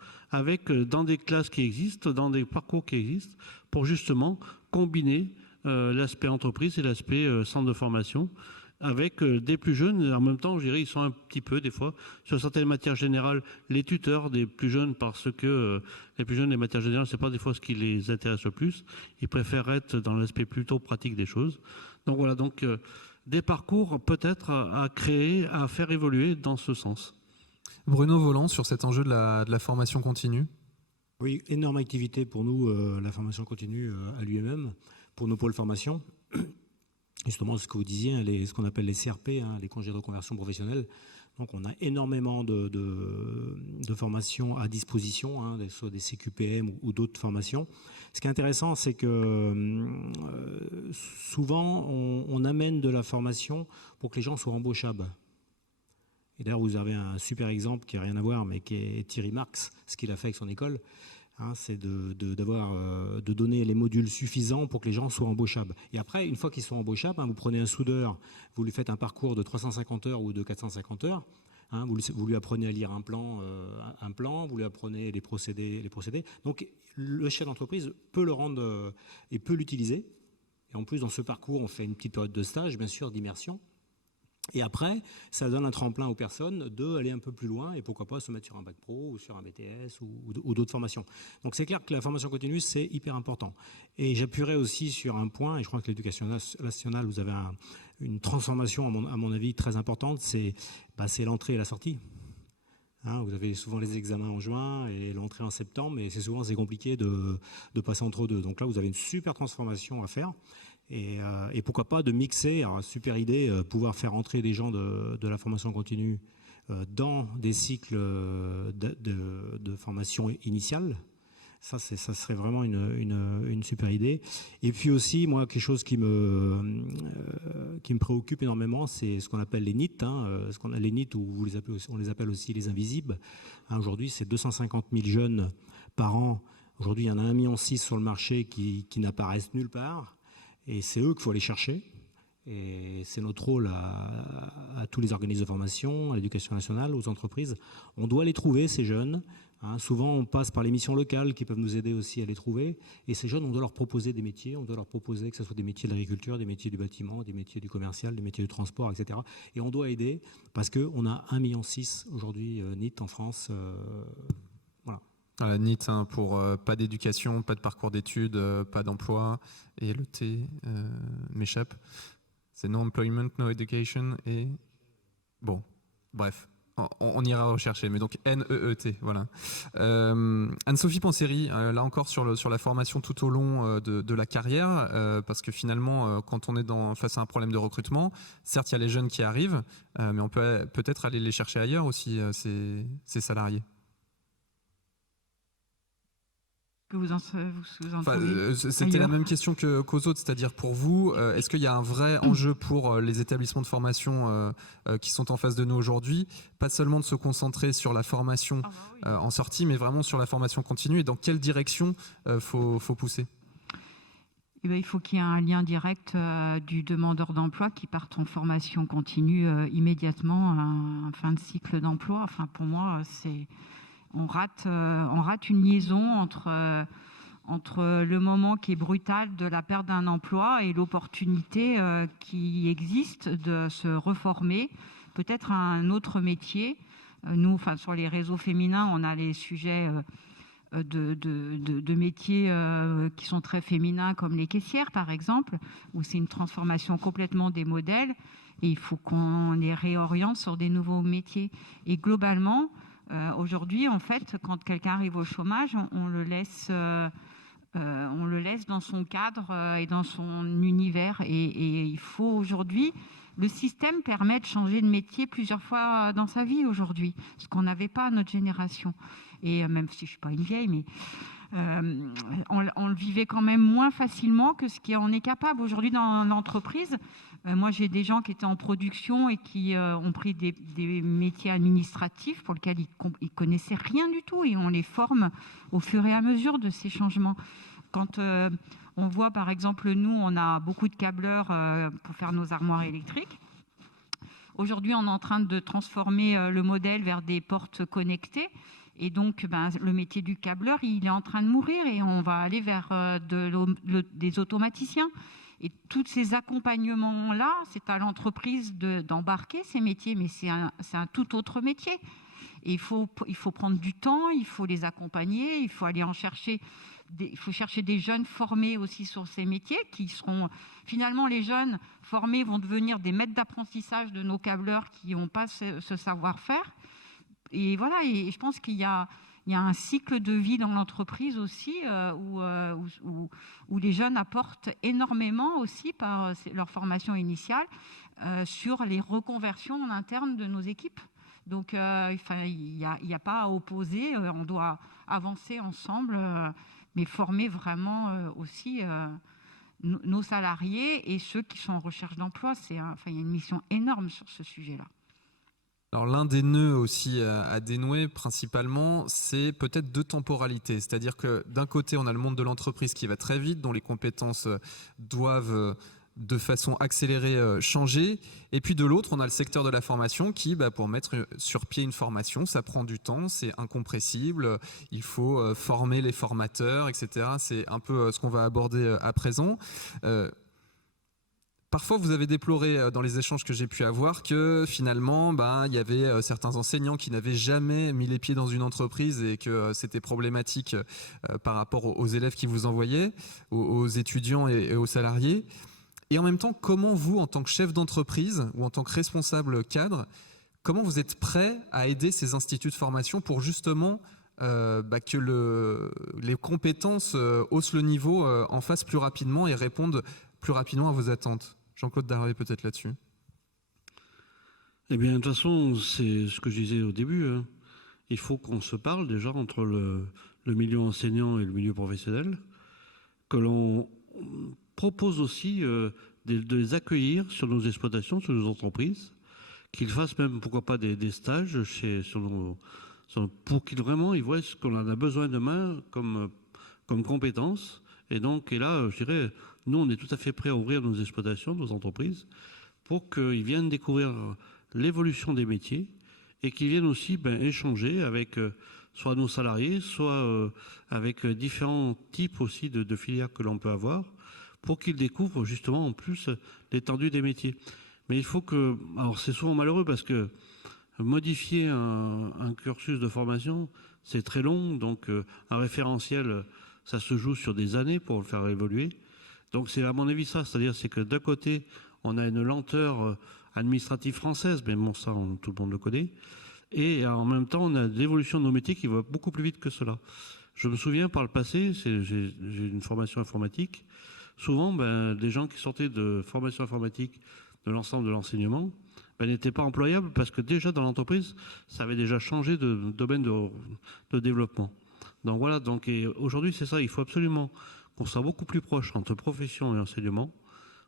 dans des classes qui existent, dans des parcours qui existent, pour justement combiner l'aspect entreprise et l'aspect centre de formation avec des plus jeunes. Et en même temps, je dirais, ils sont un petit peu, des fois, sur certaines matières générales, les tuteurs des plus jeunes, parce que les plus jeunes, les matières générales, c'est pas des fois ce qui les intéresse le plus. Ils préfèrent être dans l'aspect plutôt pratique des choses. Donc voilà, des parcours peut-être à créer, à faire évoluer dans ce sens. Bruno Volant, sur cet enjeu de la formation continue. Oui, énorme activité pour nous, la formation continue à l'UMM, pour nos pôles formation. justement ce que vous disiez, ce qu'on appelle les CRP, les congés de reconversion professionnelle. Donc on a énormément de formations à disposition, soit des CQPM ou d'autres formations. Ce qui est intéressant, c'est que souvent on amène de la formation pour que les gens soient embauchables. Et d'ailleurs, vous avez un super exemple qui n'a rien à voir, mais qui est Thierry Marx, ce qu'il a fait avec son école. C'est de donner les modules suffisants pour que les gens soient embauchables. Et après, une fois qu'ils sont embauchables, vous prenez un soudeur, vous lui faites un parcours de 350 heures ou de 450 heures, vous lui apprenez à lire un plan, vous lui apprenez les procédés. Donc, le chef d'entreprise peut le rendre et peut l'utiliser. Et en plus, dans ce parcours, on fait une petite période de stage, bien sûr, d'immersion. Et après, ça donne un tremplin aux personnes d'aller un peu plus loin et pourquoi pas se mettre sur un bac pro ou sur un BTS ou d'autres formations. Donc c'est clair que la formation continue, c'est hyper important. Et j'appuierai aussi sur un point, et je crois que l'éducation nationale, vous avez une transformation à mon avis très importante, c'est l'entrée et la sortie. Vous avez souvent les examens en juin et l'entrée en septembre, mais c'est compliqué de passer entre deux. Donc là, vous avez une super transformation à faire. Et pourquoi pas de mixer, alors super idée, pouvoir faire entrer des gens de la formation continue dans des cycles de formation initiale. Ça serait vraiment une super idée. Et puis aussi, moi, quelque chose qui me préoccupe énormément, c'est ce qu'on appelle les NEET. Les NEET, ou on les appelle aussi les invisibles. Aujourd'hui, c'est 250 000 jeunes par an. Aujourd'hui, il y en a 1,6 million sur le marché qui n'apparaissent nulle part. Et c'est eux qu'il faut aller chercher. Et c'est notre rôle à tous les organismes de formation, à l'éducation nationale, aux entreprises. On doit les trouver, ces jeunes. Souvent, on passe par les missions locales qui peuvent nous aider aussi à les trouver. Et ces jeunes, on doit leur proposer des métiers. On doit leur proposer que ce soit des métiers de l'agriculture, des métiers du bâtiment, des métiers du commercial, des métiers du transport, etc. Et on doit aider parce qu'on a 1,6 million aujourd'hui NEET en France. NEET pour pas d'éducation, pas de parcours d'études, pas d'emploi, et le T m'échappe. C'est No Employment, No Education, et bon, bref, on ira rechercher, mais donc NEET, voilà. Anne-Sophie Panseri, là encore sur la formation tout au long de la carrière, parce que finalement, quand on est face à un problème de recrutement, certes il y a les jeunes qui arrivent, mais on peut peut-être aller les chercher ailleurs aussi, ces salariés. C'était la même question qu'aux autres, c'est-à-dire pour vous, est-ce qu'il y a un vrai enjeu pour les établissements de formation qui sont en face de nous aujourd'hui, pas seulement de se concentrer sur la formation en sortie, mais vraiment sur la formation continue, et dans quelle direction faut pousser? Il faut qu'il y ait un lien direct du demandeur d'emploi qui parte en formation continue immédiatement en fin de cycle d'emploi. Enfin, pour moi, on rate une liaison entre le moment qui est brutal de la perte d'un emploi et l'opportunité qui existe de se reformer, peut-être à un autre métier. Nous, sur les réseaux féminins, on a les sujets de métiers qui sont très féminins, comme les caissières, par exemple, où c'est une transformation complètement des modèles, et il faut qu'on les réoriente sur des nouveaux métiers. Et globalement, aujourd'hui, en fait, quand quelqu'un arrive au chômage, on le laisse dans son cadre et dans son univers. Et il faut aujourd'hui... Le système permet de changer de métier plusieurs fois dans sa vie aujourd'hui, ce qu'on n'avait pas à notre génération. Et même si je ne suis pas une vieille, mais on le vivait quand même moins facilement que ce qu'on est capable aujourd'hui dans l'entreprise. Moi, j'ai des gens qui étaient en production et qui ont pris des métiers administratifs pour lesquels ils ne connaissaient rien du tout, et on les forme au fur et à mesure de ces changements. Quand on voit, par exemple, nous, on a beaucoup de câbleurs pour faire nos armoires électriques. Aujourd'hui, on est en train de transformer le modèle vers des portes connectées. Et donc, le métier du câbleur, il est en train de mourir, et on va aller vers des automaticiens. Et tous ces accompagnements-là, c'est à l'entreprise d'embarquer ces métiers, mais c'est un tout autre métier. Et il faut prendre du temps, il faut les accompagner, il faut aller chercher des jeunes formés aussi sur ces métiers, qui seront finalement, les jeunes formés vont devenir des maîtres d'apprentissage de nos câbleurs qui n'ont pas ce savoir-faire. Et voilà, et je pense qu'il y a il y a un cycle de vie dans l'entreprise aussi où les jeunes apportent énormément aussi par leur formation initiale sur les reconversions en interne de nos équipes. Donc, il n'y a pas à opposer, on doit avancer ensemble, mais former vraiment aussi nos salariés et ceux qui sont en recherche d'emploi. Il y a une mission énorme sur ce sujet-là. Alors l'un des nœuds aussi à dénouer principalement, c'est peut-être de temporalité. C'est-à-dire que d'un côté, on a le monde de l'entreprise qui va très vite, dont les compétences doivent de façon accélérée changer. Et puis de l'autre, on a le secteur de la formation qui, pour mettre sur pied une formation, ça prend du temps, c'est incompressible, il faut former les formateurs, etc. C'est un peu ce qu'on va aborder à présent. Parfois, vous avez déploré dans les échanges que j'ai pu avoir que finalement, il y avait certains enseignants qui n'avaient jamais mis les pieds dans une entreprise et que c'était problématique par rapport aux élèves qui vous envoyaient, aux étudiants et aux salariés. Et en même temps, comment vous, en tant que chef d'entreprise ou en tant que responsable cadre, comment vous êtes prêt à aider ces instituts de formation pour justement que les compétences haussent le niveau en face plus rapidement et répondent plus rapidement à vos attentes? Jean-Claude Darvé, peut-être là-dessus. Eh bien, de toute façon, c'est ce que je disais au début. Il faut qu'on se parle déjà entre le milieu enseignant et le milieu professionnel, que l'on propose aussi de les accueillir sur nos exploitations, sur nos entreprises, qu'ils fassent même, pourquoi pas, des stages pour qu'ils vraiment ils voient ce qu'on en a besoin demain comme compétences. Et là, je dirais, nous, on est tout à fait prêts à ouvrir nos exploitations, nos entreprises, pour qu'ils viennent découvrir l'évolution des métiers et qu'ils viennent aussi échanger avec soit nos salariés, soit avec différents types aussi de filières que l'on peut avoir, pour qu'ils découvrent justement en plus l'étendue des métiers. Mais il faut que... Alors c'est souvent malheureux parce que modifier un cursus de formation, c'est très long, donc un référentiel... Ça se joue sur des années pour le faire évoluer. Donc c'est à mon avis ça, c'est-à-dire c'est que d'un côté, on a une lenteur administrative française, mais bon ça, tout le monde le connaît, et en même temps, on a l'évolution de nos métiers qui va beaucoup plus vite que cela. Je me souviens par le passé, j'ai une formation informatique, souvent des gens qui sortaient de formation informatique de l'ensemble de l'enseignement n'étaient pas employables parce que déjà dans l'entreprise, ça avait déjà changé de domaine de développement. Donc voilà, et aujourd'hui c'est ça, il faut absolument qu'on soit beaucoup plus proche entre profession et enseignement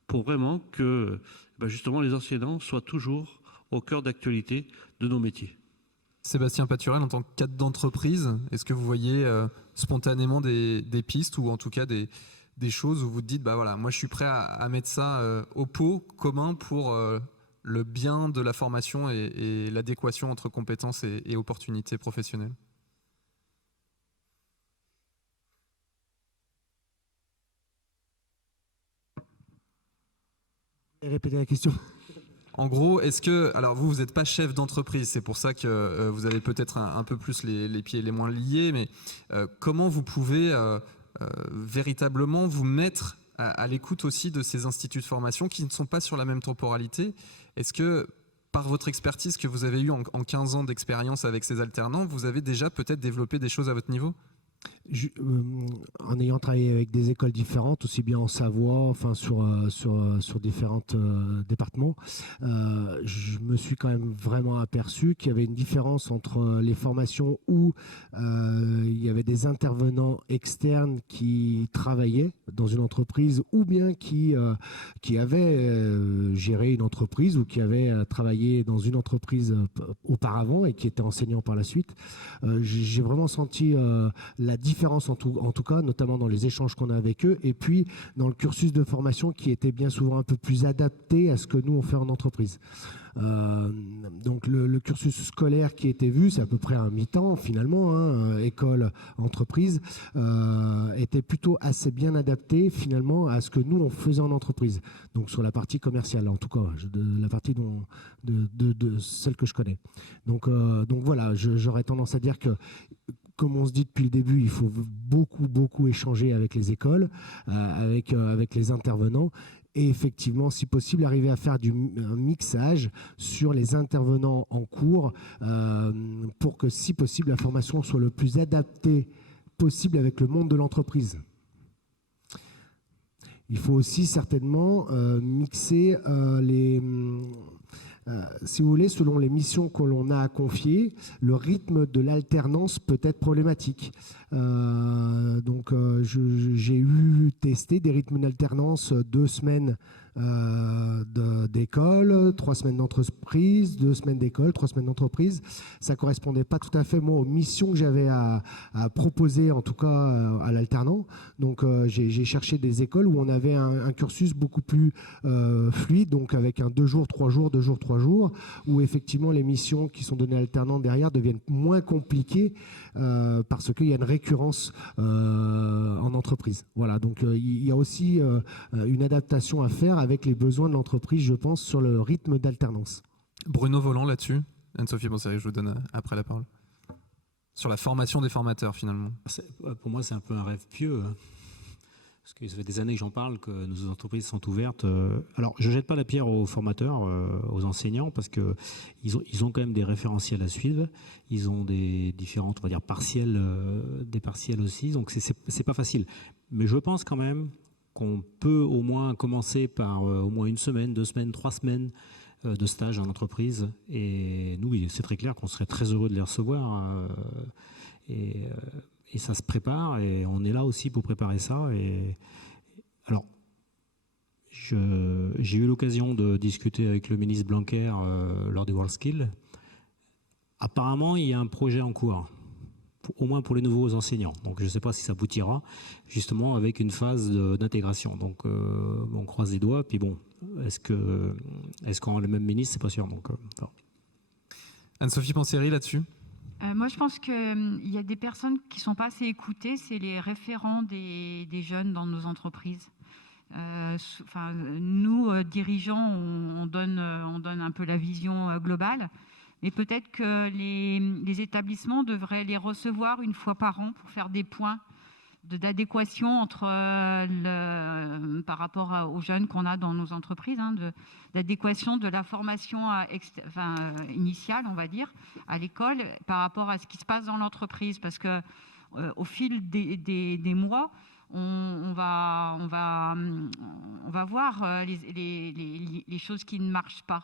pour vraiment que justement les enseignants soient toujours au cœur d'actualité de nos métiers. Sébastien Paturel, en tant que cadre d'entreprise, est-ce que vous voyez spontanément des pistes ou en tout cas des choses où vous dites, moi je suis prêt à mettre ça au pot commun pour le bien de la formation et l'adéquation entre compétences et opportunités professionnelles? Répétez la question. En gros, est-ce que... Alors vous n'êtes pas chef d'entreprise, c'est pour ça que vous avez peut-être un peu plus les pieds les moins liés, mais comment vous pouvez véritablement vous mettre à l'écoute aussi de ces instituts de formation qui ne sont pas sur la même temporalité? Est-ce que, par votre expertise que vous avez eue en 15 ans d'expérience avec ces alternants, vous avez déjà peut-être développé des choses à votre niveau? En ayant travaillé avec des écoles différentes, aussi bien en Savoie, sur différents départements, je me suis quand même vraiment aperçu qu'il y avait une différence entre les formations où il y avait des intervenants externes qui travaillaient dans une entreprise ou bien qui avaient géré une entreprise ou qui avaient travaillé dans une entreprise auparavant et qui étaient enseignants par la suite. J'ai vraiment senti la différence en tout cas, notamment dans les échanges qu'on a avec eux, et puis dans le cursus de formation qui était bien souvent un peu plus adapté à ce que nous on fait en entreprise. Donc le cursus scolaire qui était vu, c'est à peu près un mi-temps finalement, école, entreprise, était plutôt assez bien adapté finalement à ce que nous on faisait en entreprise. Donc sur la partie commerciale en tout cas, la partie de celle que je connais. Donc voilà, j'aurais tendance à dire que comme on se dit depuis le début, il faut beaucoup échanger avec les écoles, avec les intervenants. et effectivement, si possible, arriver à faire un mixage sur les intervenants en cours pour que, si possible, la formation soit le plus adaptée possible avec le monde de l'entreprise. Il faut aussi certainement mixer si vous voulez, selon les missions que l'on a à confier, le rythme de l'alternance peut être problématique. J'ai testé des rythmes d'alternance 2 semaines d'école, 3 semaines d'entreprise, 2 semaines d'école, 3 semaines d'entreprise. Ça ne correspondait pas tout à fait, moi, aux missions que j'avais à proposer, en tout cas à l'alternant. Donc, j'ai cherché des écoles où on avait un cursus beaucoup plus fluide, donc avec un 2 jours, 3 jours, 2 jours, 3 jours, où effectivement les missions qui sont données à l'alternant derrière deviennent moins compliquées parce qu'il y a une récurrence en entreprise. Voilà, donc il y a aussi une adaptation à faire avec les besoins de l'entreprise, je pense, sur le rythme d'alternance. Bruno Volant là-dessus. Anne-Sophie Bonserry, je vous donne après la parole. Sur la formation des formateurs, finalement. Pour moi, c'est un peu un rêve pieux. Parce que ça fait des années que j'en parle, que nos entreprises sont ouvertes. Alors, je ne jette pas la pierre aux formateurs, aux enseignants, parce qu'ils ont quand même des référentiels à suivre. Ils ont des différentes, on va dire, partiels, des partiels aussi. Donc, c'est pas facile. Mais je pense quand même qu'on peut au moins commencer par au moins 1 semaine, 2 semaines, 3 semaines de stage en entreprise. Et nous, c'est très clair qu'on serait très heureux de les recevoir. Et ça se prépare, et on est là aussi pour préparer ça. Et alors, j'ai eu l'occasion de discuter avec le ministre Blanquer lors des WorldSkills. Apparemment, il y a un projet en cours, au moins pour les nouveaux enseignants. Donc, je ne sais pas si ça aboutira, justement, avec une phase d'intégration. Donc, on croise les doigts. Puis bon, est-ce qu'on a le même ministre? C'est pas sûr. Donc, Anne-Sophie Bonserry là-dessus. Moi, je pense qu'il y a des personnes qui ne sont pas assez écoutées, c'est les référents des jeunes dans nos entreprises. Nous, dirigeants, on donne un peu la vision globale, mais peut-être que les établissements devraient les recevoir 1 fois par an pour faire des points d'adéquation entre par rapport aux jeunes qu'on a dans nos entreprises, d'adéquation de la formation initiale, on va dire, à l'école par rapport à ce qui se passe dans l'entreprise. Parce que au fil des mois, on va voir les choses qui ne marchent pas.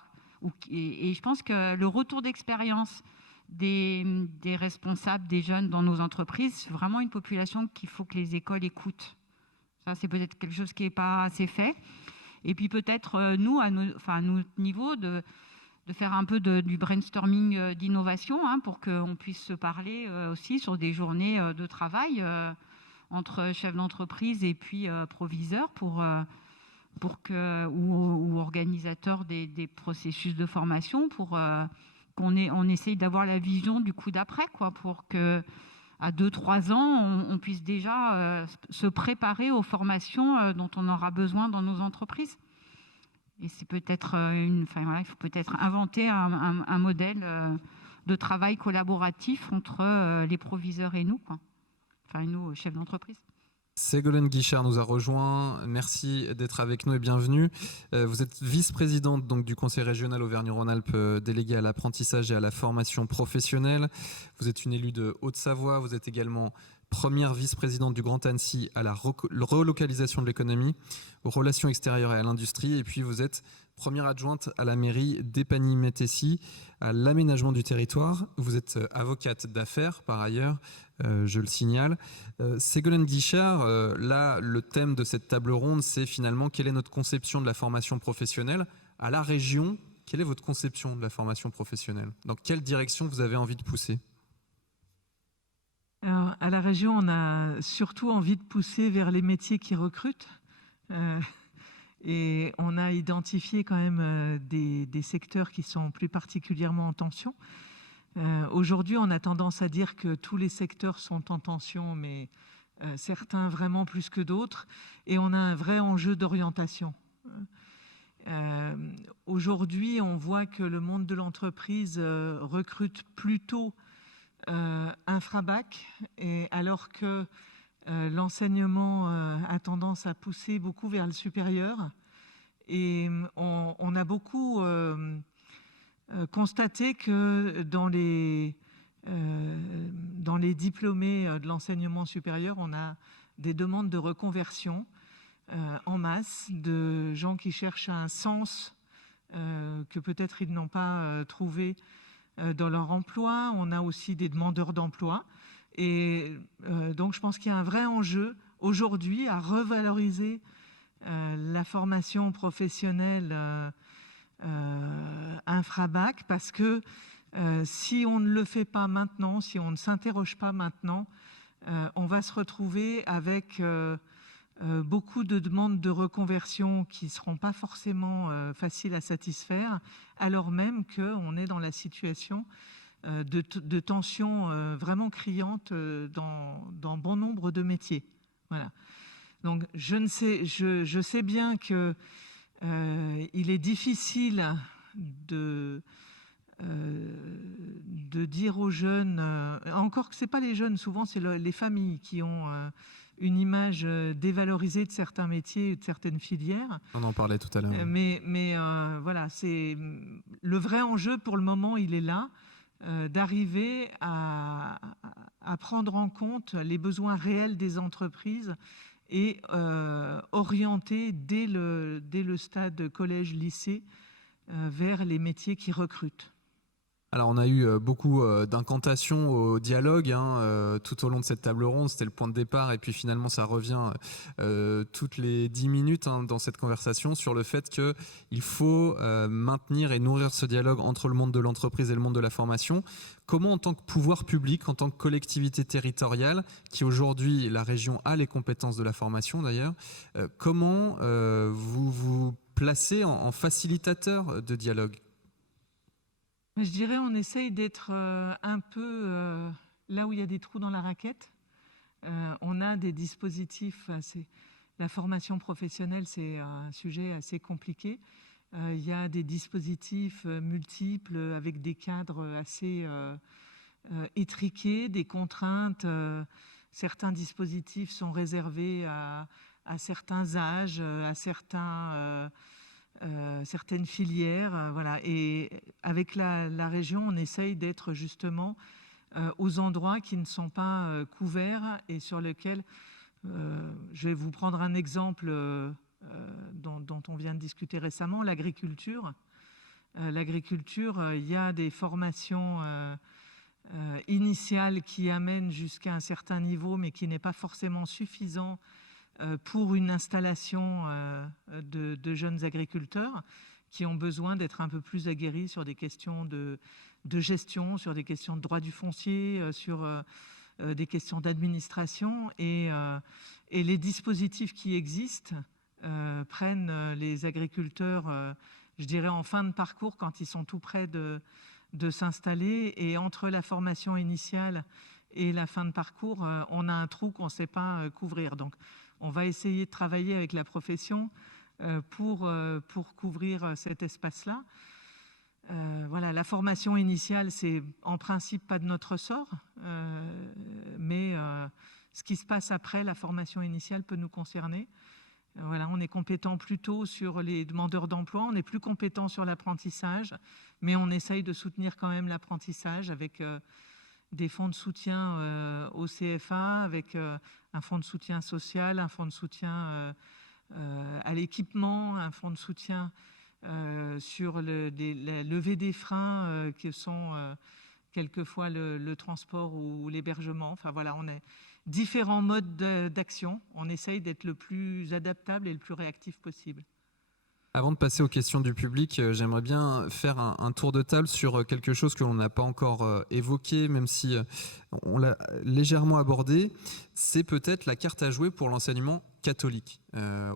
Et je pense que le retour d'expérience des responsables, des jeunes dans nos entreprises, c'est vraiment une population qu'il faut que les écoles écoutent. Ça, c'est peut-être quelque chose qui n'est pas assez fait. Et puis peut-être, nous, à notre niveau, de faire un peu du brainstorming d'innovation pour qu'on puisse se parler aussi sur des journées de travail entre chefs d'entreprise et puis proviseurs ou organisateurs des processus de formation pour qu'on essaye d'avoir la vision du coup d'après, pour que à 2-3 ans, on puisse déjà se préparer aux formations dont on aura besoin dans nos entreprises. Et c'est peut-être il faut peut-être inventer un modèle de travail collaboratif entre les proviseurs et nous, nous, chefs d'entreprise. Ségolène Guichard nous a rejoint. Merci d'être avec nous et bienvenue. Vous êtes vice-présidente donc, du Conseil régional Auvergne-Rhône-Alpes déléguée à l'apprentissage et à la formation professionnelle. Vous êtes une élue de Haute-Savoie. Vous êtes également première vice-présidente du Grand Annecy à la relocalisation de l'économie, aux relations extérieures et à l'industrie. Et puis vous êtes première adjointe à la mairie d'Épagny-Métessy, à l'aménagement du territoire. Vous êtes avocate d'affaires par ailleurs, je le signale. Ségolène Guichard, là, le thème de cette table ronde, c'est finalement quelle est notre conception de la formation professionnelle à la région. Quelle est votre conception de la formation professionnelle? Dans quelle direction vous avez envie de pousser? Alors, à la région, on a surtout envie de pousser vers les métiers qui recrutent. Et on a identifié quand même des secteurs qui sont plus particulièrement en tension. Aujourd'hui, on a tendance à dire que tous les secteurs sont en tension, mais certains vraiment plus que d'autres. Et on a un vrai enjeu d'orientation. Aujourd'hui, on voit que le monde de l'entreprise recrute plutôt infra-bac, alors que l'enseignement a tendance à pousser beaucoup vers le supérieur. Et on a beaucoup constaté que dans les diplômés de l'enseignement supérieur, on a des demandes de reconversion en masse, de gens qui cherchent un sens que peut-être ils n'ont pas trouvé dans leur emploi. On a aussi des demandeurs d'emploi. Et donc, je pense qu'il y a un vrai enjeu aujourd'hui à revaloriser la formation professionnelle infra-bac, parce que si on ne le fait pas maintenant, si on ne s'interroge pas maintenant, on va se retrouver avec beaucoup de demandes de reconversion qui ne seront pas forcément faciles à satisfaire, alors même qu'on est dans la situation de tensions vraiment criantes dans bon nombre de métiers. Voilà. Donc je sais bien que il est difficile de dire aux jeunes, encore que ce n'est pas les jeunes, souvent c'est les familles qui ont une image dévalorisée de certains métiers et de certaines filières. On en parlait tout à l'heure. Mais voilà, c'est le vrai enjeu pour le moment, il est là, d'arriver à prendre en compte les besoins réels des entreprises et orienter dès le stade collège-lycée vers les métiers qui recrutent. Alors on a eu beaucoup d'incantations au dialogue tout au long de cette table ronde, c'était le point de départ et puis finalement ça revient toutes les 10 minutes dans cette conversation sur le fait qu'il faut maintenir et nourrir ce dialogue entre le monde de l'entreprise et le monde de la formation. Comment en tant que pouvoir public, en tant que collectivité territoriale, qui aujourd'hui la région a les compétences de la formation d'ailleurs, comment vous vous placez en facilitateur de dialogue ? Je dirais on essaye d'être un peu là où il y a des trous dans la raquette. On a des dispositifs, la formation professionnelle c'est un sujet assez compliqué. Il y a des dispositifs multiples avec des cadres assez étriqués, des contraintes. Certains dispositifs sont réservés à certains âges, à certaines filières, voilà. Et avec la région, on essaye d'être justement aux endroits qui ne sont pas couverts et sur lesquels, je vais vous prendre un exemple dont on vient de discuter récemment, l'agriculture. L'agriculture, il y a des formations initiales qui amènent jusqu'à un certain niveau, mais qui n'est pas forcément suffisant pour une installation de jeunes agriculteurs qui ont besoin d'être un peu plus aguerris sur des questions de gestion, sur des questions de droit du foncier, sur des questions d'administration. Et les dispositifs qui existent prennent les agriculteurs, je dirais, en fin de parcours quand ils sont tout près de s'installer. Et entre la formation initiale et la fin de parcours, on a un trou qu'on ne sait pas couvrir. Donc, on va essayer de travailler avec la profession pour couvrir cet espace-là. Voilà, la formation initiale, c'est en principe pas de notre sort, mais ce qui se passe après la formation initiale peut nous concerner. Voilà, on est compétent plutôt sur les demandeurs d'emploi, on est plus compétent sur l'apprentissage, mais on essaye de soutenir quand même l'apprentissage avec des fonds de soutien au CFA, avec un fonds de soutien social, un fonds de soutien à l'équipement, un fonds de soutien sur la levée des freins qui sont quelquefois le transport ou l'hébergement. Enfin voilà, on a différents modes d'action. On essaye d'être le plus adaptable et le plus réactif possible. Avant de passer aux questions du public, j'aimerais bien faire un tour de table sur quelque chose que l'on n'a pas encore évoqué, même si on l'a légèrement abordé. C'est peut-être la carte à jouer pour l'enseignement catholique.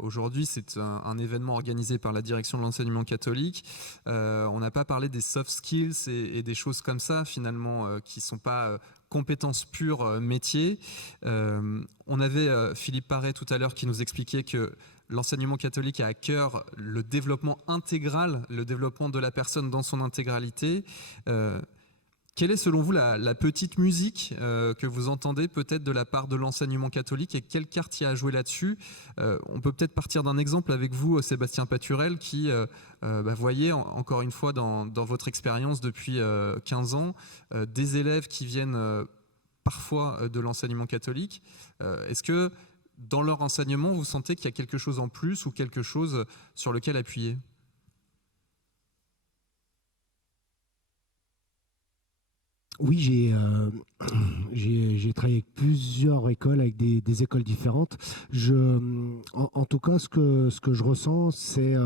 Aujourd'hui, c'est un événement organisé par la direction de l'enseignement catholique. On n'a pas parlé des soft skills et des choses comme ça, finalement, qui ne sont pas compétences pures métiers. On avait Philippe Paré tout à l'heure qui nous expliquait que l'enseignement catholique a à cœur le développement intégral, le développement de la personne dans son intégralité. Quelle est selon vous la petite musique que vous entendez peut-être de la part de l'enseignement catholique et quelle carte il y a à jouer là-dessus? On peut peut-être partir d'un exemple avec vous, Sébastien Paturel, qui voyez encore une fois dans votre expérience depuis 15 ans des élèves qui viennent parfois de l'enseignement catholique. Est-ce que dans leur enseignement, vous sentez qu'il y a quelque chose en plus ou quelque chose sur lequel appuyer? Oui, j'ai travaillé avec plusieurs écoles, avec des écoles différentes. En tout cas, ce que je ressens, c'est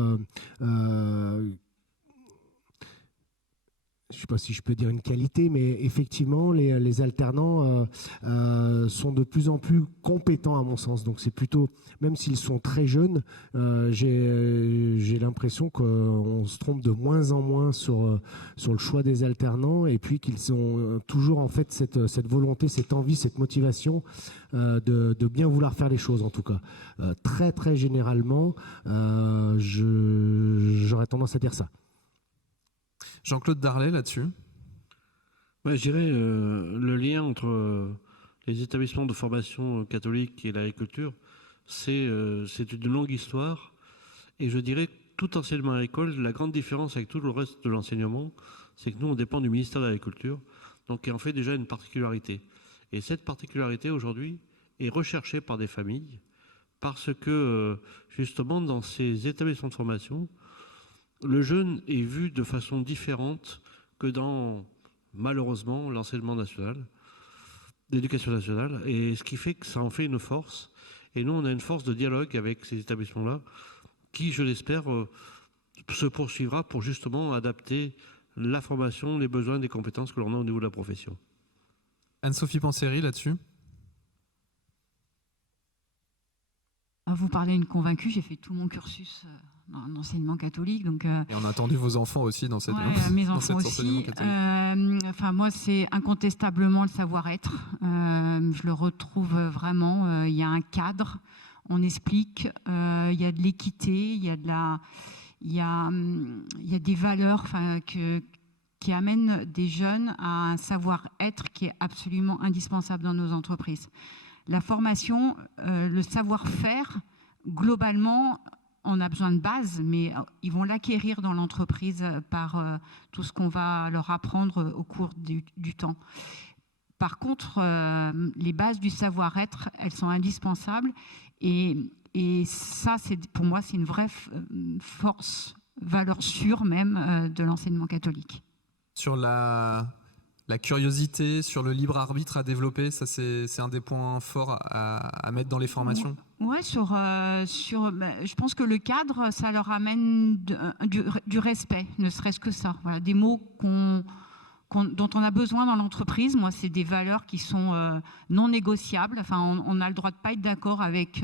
je ne sais pas si je peux dire une qualité, mais effectivement, les alternants sont de plus en plus compétents à mon sens. Donc c'est plutôt, même s'ils sont très jeunes, j'ai l'impression qu'on se trompe de moins en moins sur le choix des alternants et puis qu'ils ont toujours en fait cette volonté, cette envie, cette motivation de bien vouloir faire les choses en tout cas. Très très généralement, j'aurais tendance à dire ça. Jean-Claude Darlet là-dessus? Ouais, je dirais le lien entre les établissements de formation catholique et l'agriculture, c'est une longue histoire. Et je dirais que tout enseignement agricole, la grande différence avec tout le reste de l'enseignement, c'est que nous, on dépend du ministère de l'Agriculture, donc qui en fait déjà une particularité. Et cette particularité, aujourd'hui, est recherchée par des familles parce que, justement, dans ces établissements de formation, le jeune est vu de façon différente que dans, malheureusement, l'enseignement national, l'éducation nationale, et ce qui fait que ça en fait une force. Et nous, on a une force de dialogue avec ces établissements-là, qui, je l'espère, se poursuivra pour justement adapter la formation, les besoins, les compétences que l'on a au niveau de la profession. Anne-Sophie Panseri là-dessus? Vous parlez une convaincue, j'ai fait tout mon cursus dans l'enseignement catholique. Donc, et on a entendu vos enfants aussi dans cette mes dans enfants cet aussi. enseignement catholique. Enfin, moi, c'est incontestablement le savoir-être. Je le retrouve vraiment. Il y a un cadre, on explique, il y a de l'équité, il y a des valeurs qui amènent des jeunes à un savoir-être qui est absolument indispensable dans nos entreprises. La formation, le savoir-faire, globalement, on a besoin de base, mais ils vont l'acquérir dans l'entreprise par tout ce qu'on va leur apprendre au cours du temps. Par contre, les bases du savoir-être, elles sont indispensables. Et ça, pour moi, c'est une vraie force, valeur sûre même de l'enseignement catholique. Sur la curiosité, sur le libre arbitre à développer, ça c'est un des points forts à mettre dans les formations. Oui, je pense que le cadre, ça leur amène du respect, ne serait-ce que ça. Voilà, des mots dont on a besoin dans l'entreprise. Moi, c'est des valeurs qui sont non négociables. Enfin, on a le droit de pas être d'accord avec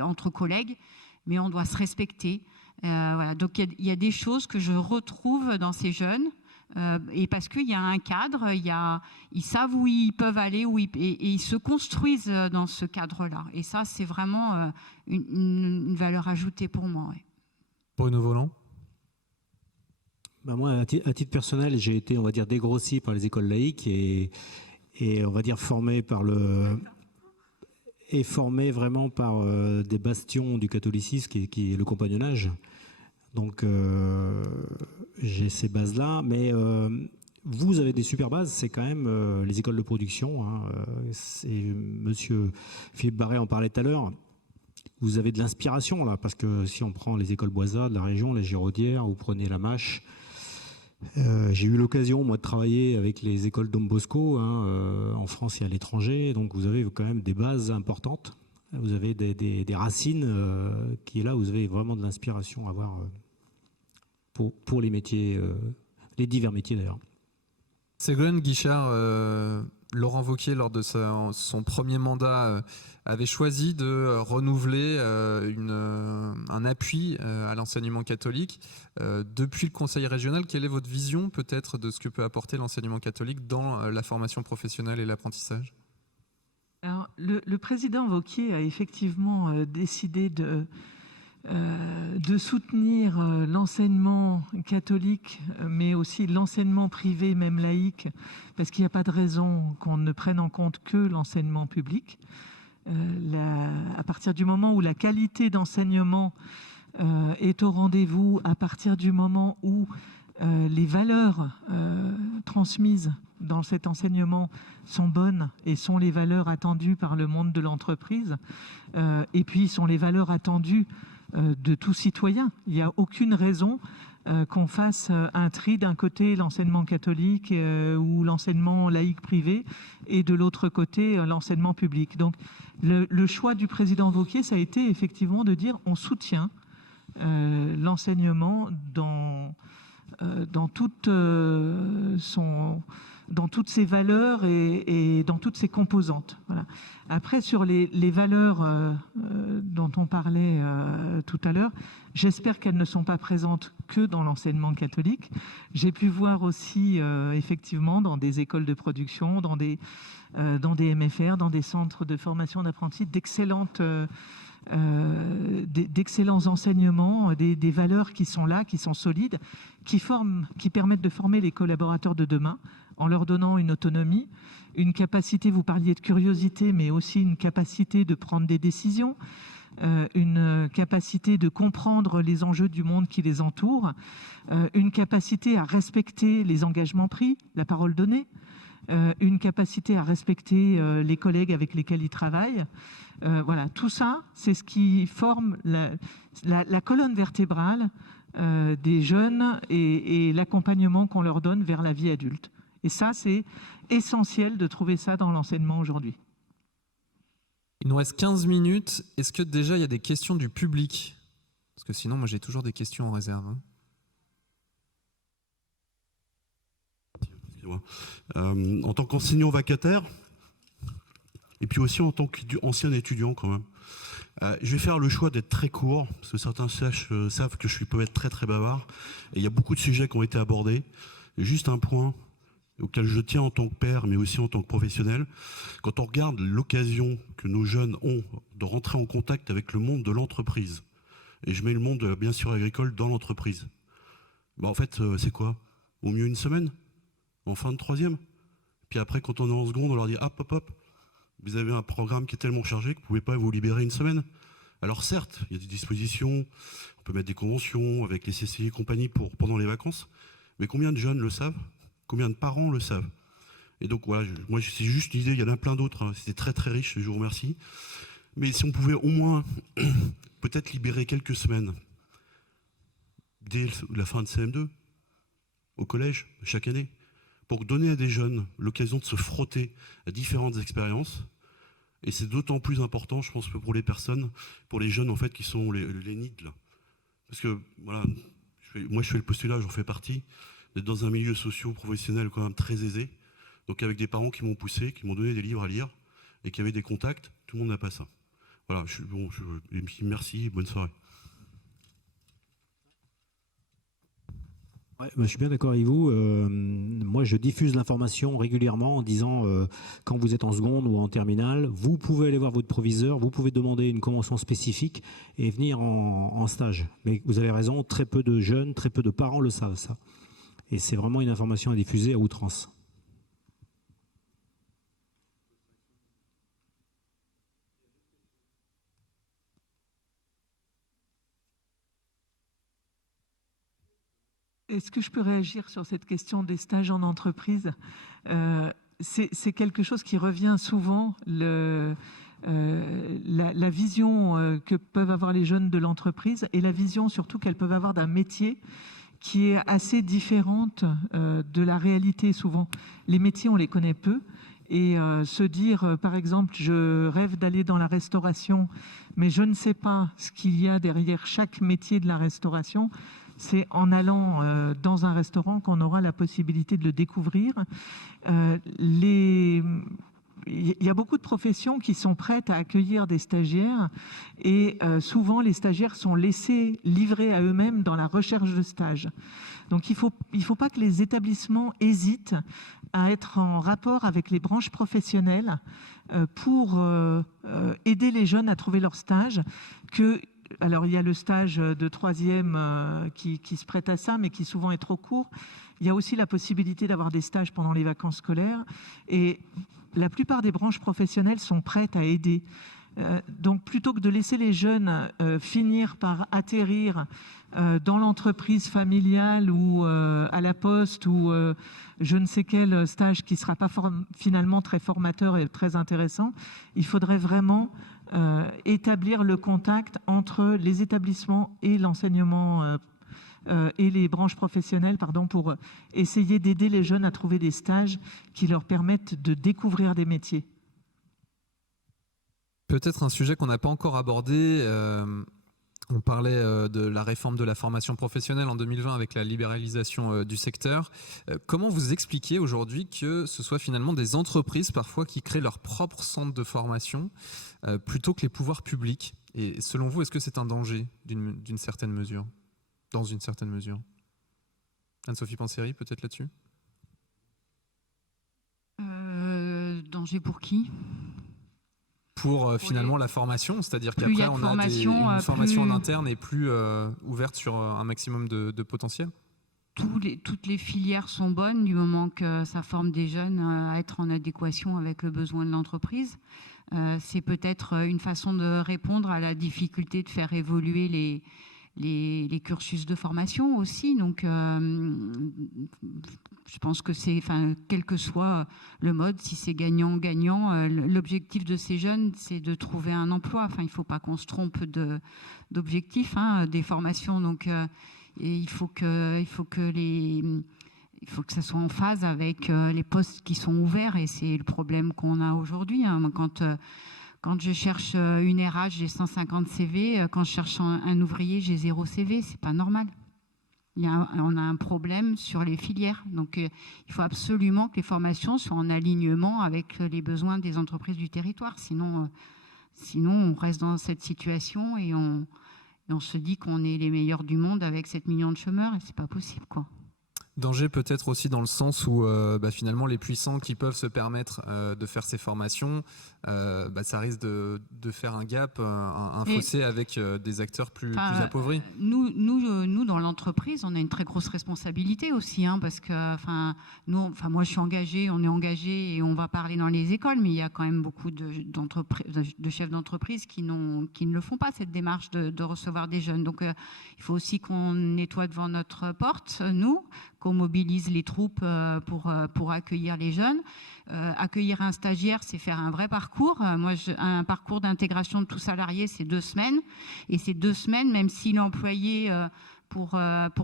entre collègues, mais on doit se respecter. Voilà. Donc, il y a des choses que je retrouve dans ces jeunes. Et parce qu'il y a un cadre, ils savent où ils peuvent aller, et ils se construisent dans ce cadre-là. Et ça, c'est vraiment une valeur ajoutée pour moi. Ouais. Bruno Voland? Moi, à titre personnel, j'ai été, on va dire, dégrossi par les écoles laïques et on va dire formé vraiment par des bastions du catholicisme qui est le compagnonnage. Donc, j'ai ces bases-là, mais vous avez des super bases, c'est quand même les écoles de production. Monsieur Philippe Barret en parlait tout à l'heure. Vous avez de l'inspiration, là, parce que si on prend les écoles Boisa de la région, la Giraudière, vous prenez la Mâche. J'ai eu l'occasion, moi, de travailler avec les écoles Dom Bosco en France et à l'étranger. Donc, vous avez quand même des bases importantes. Vous avez des racines qui est là, vous avez vraiment de l'inspiration à avoir pour les métiers, les divers métiers d'ailleurs. Ségolène Guichard, Laurent Wauquiez, lors de son premier mandat, avait choisi de renouveler un appui à l'enseignement catholique. Depuis le Conseil régional, quelle est votre vision peut-être de ce que peut apporter l'enseignement catholique dans la formation professionnelle et l'apprentissage ? Alors, le président Wauquiez a effectivement décidé de soutenir l'enseignement catholique, mais aussi l'enseignement privé, même laïque, parce qu'il n'y a pas de raison qu'on ne prenne en compte que l'enseignement public. À partir du moment où la qualité d'enseignement est au rendez-vous, à partir du moment où les valeurs transmises dans cet enseignement sont bonnes et sont les valeurs attendues par le monde de l'entreprise, et puis sont les valeurs attendues de tout citoyen. Il n'y a aucune raison qu'on fasse un tri d'un côté l'enseignement catholique ou l'enseignement laïque privé et de l'autre côté l'enseignement public. Donc le choix du président Wauquiez, ça a été effectivement de dire on soutient l'enseignement dans toutes ses valeurs et dans toutes ses composantes. Voilà. Après, sur les valeurs dont on parlait tout à l'heure, j'espère qu'elles ne sont pas présentes que dans l'enseignement catholique. J'ai pu voir aussi, effectivement, dans des écoles de production, dans des MFR, dans des centres de formation d'apprentis, d'excellents enseignements, des valeurs qui sont là, qui sont solides, qui permettent de former les collaborateurs de demain en leur donnant une autonomie, une capacité, vous parliez de curiosité, mais aussi une capacité de prendre des décisions, une capacité de comprendre les enjeux du monde qui les entoure, une capacité à respecter les engagements pris, la parole donnée, une capacité à respecter les collègues avec lesquels ils travaillent. Voilà, tout ça, c'est ce qui forme la colonne vertébrale des jeunes et l'accompagnement qu'on leur donne vers la vie adulte. Et ça, c'est essentiel de trouver ça dans l'enseignement aujourd'hui. Il nous reste 15 minutes. Est-ce que déjà il y a des questions du public? Parce que sinon, moi j'ai toujours des questions en réserve. En tant qu'enseignant vacataire, et puis aussi en tant qu'ancien étudiant quand même, je vais faire le choix d'être très court, parce que certains savent que je peux être très très bavard, et il y a beaucoup de sujets qui ont été abordés. Et juste un point auquel je tiens en tant que père, mais aussi en tant que professionnel, quand on regarde l'occasion que nos jeunes ont de rentrer en contact avec le monde de l'entreprise, et je mets le monde bien sûr agricole dans l'entreprise, bah en fait c'est quoi? Au mieux une semaine, en fin de troisième. Puis après, quand on est en seconde, on leur dit hop, vous avez un programme qui est tellement chargé que vous ne pouvez pas vous libérer une semaine. Alors certes, il y a des dispositions, on peut mettre des conventions avec les CCI et compagnie pendant les vacances, mais combien de jeunes le savent? Combien de parents le savent? Et donc voilà, moi c'est juste l'idée, il y en a plein d'autres, hein. C'était très très riche, je vous remercie. Mais si on pouvait au moins peut-être libérer quelques semaines dès la fin de CM2, au collège, chaque année, pour donner à des jeunes l'occasion de se frotter à différentes expériences. Et c'est d'autant plus important, je pense, que pour les personnes, pour les jeunes en fait qui sont les NEET, là. Parce que voilà, moi je fais le postulat, j'en fais partie, d'être dans un milieu socio-professionnel quand même très aisé, donc avec des parents qui m'ont poussé, qui m'ont donné des livres à lire, et qui avaient des contacts, tout le monde n'a pas ça. Voilà, merci, bonne soirée. Ouais, je suis bien d'accord avec vous. Moi, je diffuse l'information régulièrement en disant quand vous êtes en seconde ou en terminale, vous pouvez aller voir votre proviseur, vous pouvez demander une convention spécifique et venir en stage. Mais vous avez raison, très peu de jeunes, très peu de parents le savent, ça. Et c'est vraiment une information à diffuser à outrance. Est-ce que je peux réagir sur cette question des stages en entreprise? C'est quelque chose qui revient souvent, la vision que peuvent avoir les jeunes de l'entreprise et la vision surtout qu'elles peuvent avoir d'un métier qui est assez différente de la réalité souvent. Les métiers, on les connaît peu. Et se dire, par exemple, je rêve d'aller dans la restauration, mais je ne sais pas ce qu'il y a derrière chaque métier de la restauration, c'est en allant dans un restaurant qu'on aura la possibilité de le découvrir. Il y a beaucoup de professions qui sont prêtes à accueillir des stagiaires et souvent les stagiaires sont laissés livrer à eux-mêmes dans la recherche de stage. Donc il faut pas que les établissements hésitent à être en rapport avec les branches professionnelles pour aider les jeunes à trouver leur stage, que alors il y a le stage de troisième qui se prête à ça, mais qui souvent est trop court. Il y a aussi la possibilité d'avoir des stages pendant les vacances scolaires. Et la plupart des branches professionnelles sont prêtes à aider. Donc plutôt que de laisser les jeunes finir par atterrir dans l'entreprise familiale ou à la poste ou je ne sais quel stage qui ne sera pas finalement très formateur et très intéressant, il faudrait vraiment établir le contact entre les établissements et l'enseignement et les branches professionnelles, pour essayer d'aider les jeunes à trouver des stages qui leur permettent de découvrir des métiers. Peut-être un sujet qu'on n'a pas encore abordé. On parlait de la réforme de la formation professionnelle en 2020 avec la libéralisation du secteur. Comment vous expliquez aujourd'hui que ce soit finalement des entreprises parfois qui créent leur propre centre de formation plutôt que les pouvoirs publics? Et selon vous, est-ce que c'est un danger d'une certaine mesure, dans une certaine mesure? Anne-Sophie Panseri, peut-être là-dessus? Danger pour qui? Pour finalement la formation, c'est-à-dire Plus qu'après il y a de on a formation, une formation plus- en interne et plus ouverte sur un maximum de potentiel. Toutes les filières sont bonnes du moment que ça forme des jeunes à être en adéquation avec le besoin de l'entreprise. C'est peut-être une façon de répondre à la difficulté de faire évoluer les cursus de formation aussi. Donc, je pense que quel que soit le mode, si c'est gagnant-gagnant, l'objectif de ces jeunes, c'est de trouver un emploi. Enfin, il ne faut pas qu'on se trompe d'objectif des formations. Donc, et il faut que ça soit en phase avec les postes qui sont ouverts, et c'est le problème qu'on a aujourd'hui. Quand je cherche une RH, j'ai 150 CV. Quand je cherche un ouvrier, j'ai 0 CV. C'est pas normal. On a un problème sur les filières. Donc, il faut absolument que les formations soient en alignement avec les besoins des entreprises du territoire. Sinon, on reste dans cette situation et on se dit qu'on est les meilleurs du monde avec 7 millions de chômeurs, et c'est pas possible, quoi. Danger peut-être aussi dans le sens où finalement les puissants qui peuvent se permettre de faire ces formations, ça risque de faire un gap, un fossé avec des acteurs plus appauvris. Nous, dans l'entreprise, on a une très grosse responsabilité aussi, parce que moi je suis engagée, on est engagé et on va parler dans les écoles, mais il y a quand même beaucoup de chefs d'entreprise qui ne le font pas, cette démarche de recevoir des jeunes. Donc il faut aussi qu'on nettoie devant notre porte, nous, qu'on mobilise les troupes pour accueillir les jeunes. Accueillir un stagiaire, c'est faire un vrai parcours. Un parcours d'intégration de tout salarié, c'est 2 semaines. Et ces 2 semaines, même si l'employé, pour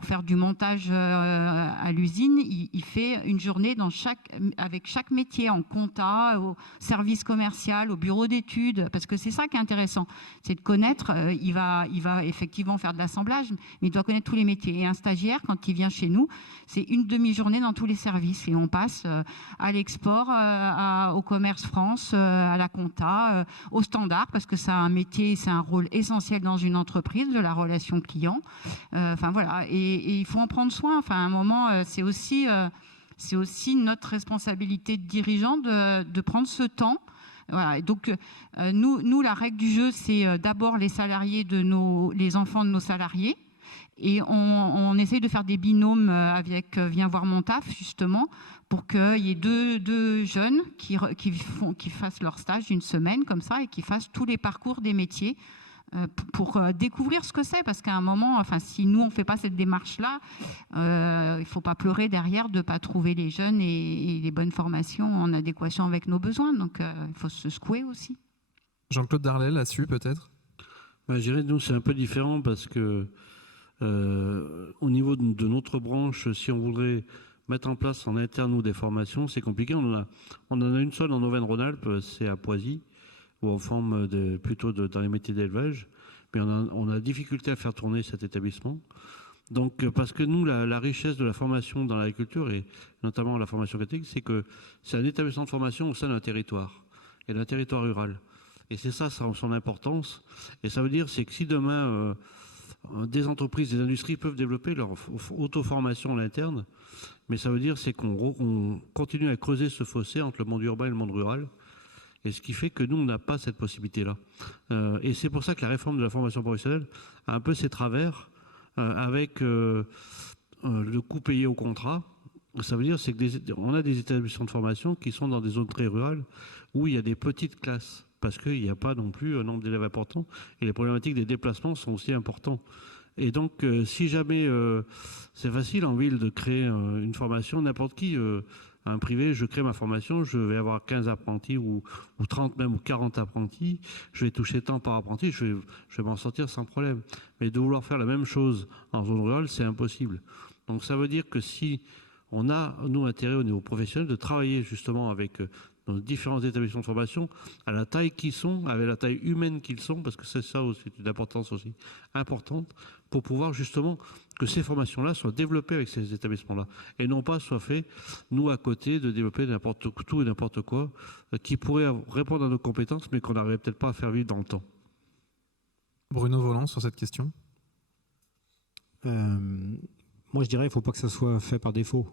faire du montage à l'usine, il fait une journée avec chaque métier, en compta, au service commercial, au bureau d'études, parce que c'est ça qui est intéressant, c'est de connaître. Il va effectivement faire de l'assemblage, mais il doit connaître tous les métiers. Et un stagiaire, quand il vient chez nous, c'est une demi-journée dans tous les services, et on passe à l'export, au commerce France, à la compta, au standard, parce que c'est un métier, c'est un rôle essentiel dans une entreprise, de la relation client. Voilà, et il faut en prendre soin. À un moment, c'est aussi notre responsabilité de dirigeant de prendre ce temps. Voilà. Et donc, nous, la règle du jeu, c'est d'abord les salariés les enfants de nos salariés. Et on essaye de faire des binômes avec Viens voir mon taf, justement, pour qu'il y ait deux jeunes qui fassent leur stage d'une semaine, comme ça, et qui fassent tous les parcours des métiers. Pour découvrir ce que c'est, parce qu'à un moment, si nous on ne fait pas cette démarche-là, il ne faut pas pleurer derrière de ne pas trouver les jeunes et les bonnes formations en adéquation avec nos besoins. Donc il faut se secouer aussi. Jean-Claude Darlet, là-dessus peut-être? Je dirais, nous c'est un peu différent parce que au niveau de notre branche, si on voudrait mettre en place en interne ou des formations, c'est compliqué. On en a une seule en Auvergne-Rhône-Alpes, c'est à Poisy, où on forme plutôt dans les métiers d'élevage, mais on a difficulté à faire tourner cet établissement. Donc, parce que nous, la richesse de la formation dans l'agriculture, et notamment la formation catholique, c'est que c'est un établissement de formation au sein d'un territoire, et d'un territoire rural. Et c'est ça son importance. Et ça veut dire, c'est que si demain, des entreprises, des industries peuvent développer leur auto-formation à l'interne, mais ça veut dire, c'est qu'on continue à creuser ce fossé entre le monde urbain et le monde rural. Et ce qui fait que nous, on n'a pas cette possibilité-là. Et c'est pour ça que la réforme de la formation professionnelle a un peu ses travers avec le coût payé au contrat. Ça veut dire qu'on a des établissements de formation qui sont dans des zones très rurales où il y a des petites classes parce qu'il n'y a pas non plus un nombre d'élèves important et les problématiques des déplacements sont aussi importantes. Et donc, si jamais c'est facile en ville de créer une formation, n'importe qui, un privé, je crée ma formation, je vais avoir 15 apprentis ou 30 même ou 40 apprentis, je vais toucher tant par apprenti, je vais m'en sortir sans problème. Mais de vouloir faire la même chose en zone rurale, c'est impossible. Donc ça veut dire que si on a, nous, intérêt au niveau professionnel de travailler justement avec nos différents établissements de formation à la taille qu'ils sont, avec la taille humaine qu'ils sont, parce que c'est ça aussi, c'est une importance aussi importante, pour pouvoir justement que ces formations-là soient développées avec ces établissements-là, et non pas soient faits, nous, à côté, de développer tout et n'importe quoi, qui pourrait répondre à nos compétences, mais qu'on n'arriverait peut-être pas à faire vivre dans le temps. Bruno Volant, sur cette question. Moi, je dirais qu'il ne faut pas que ça soit fait par défaut.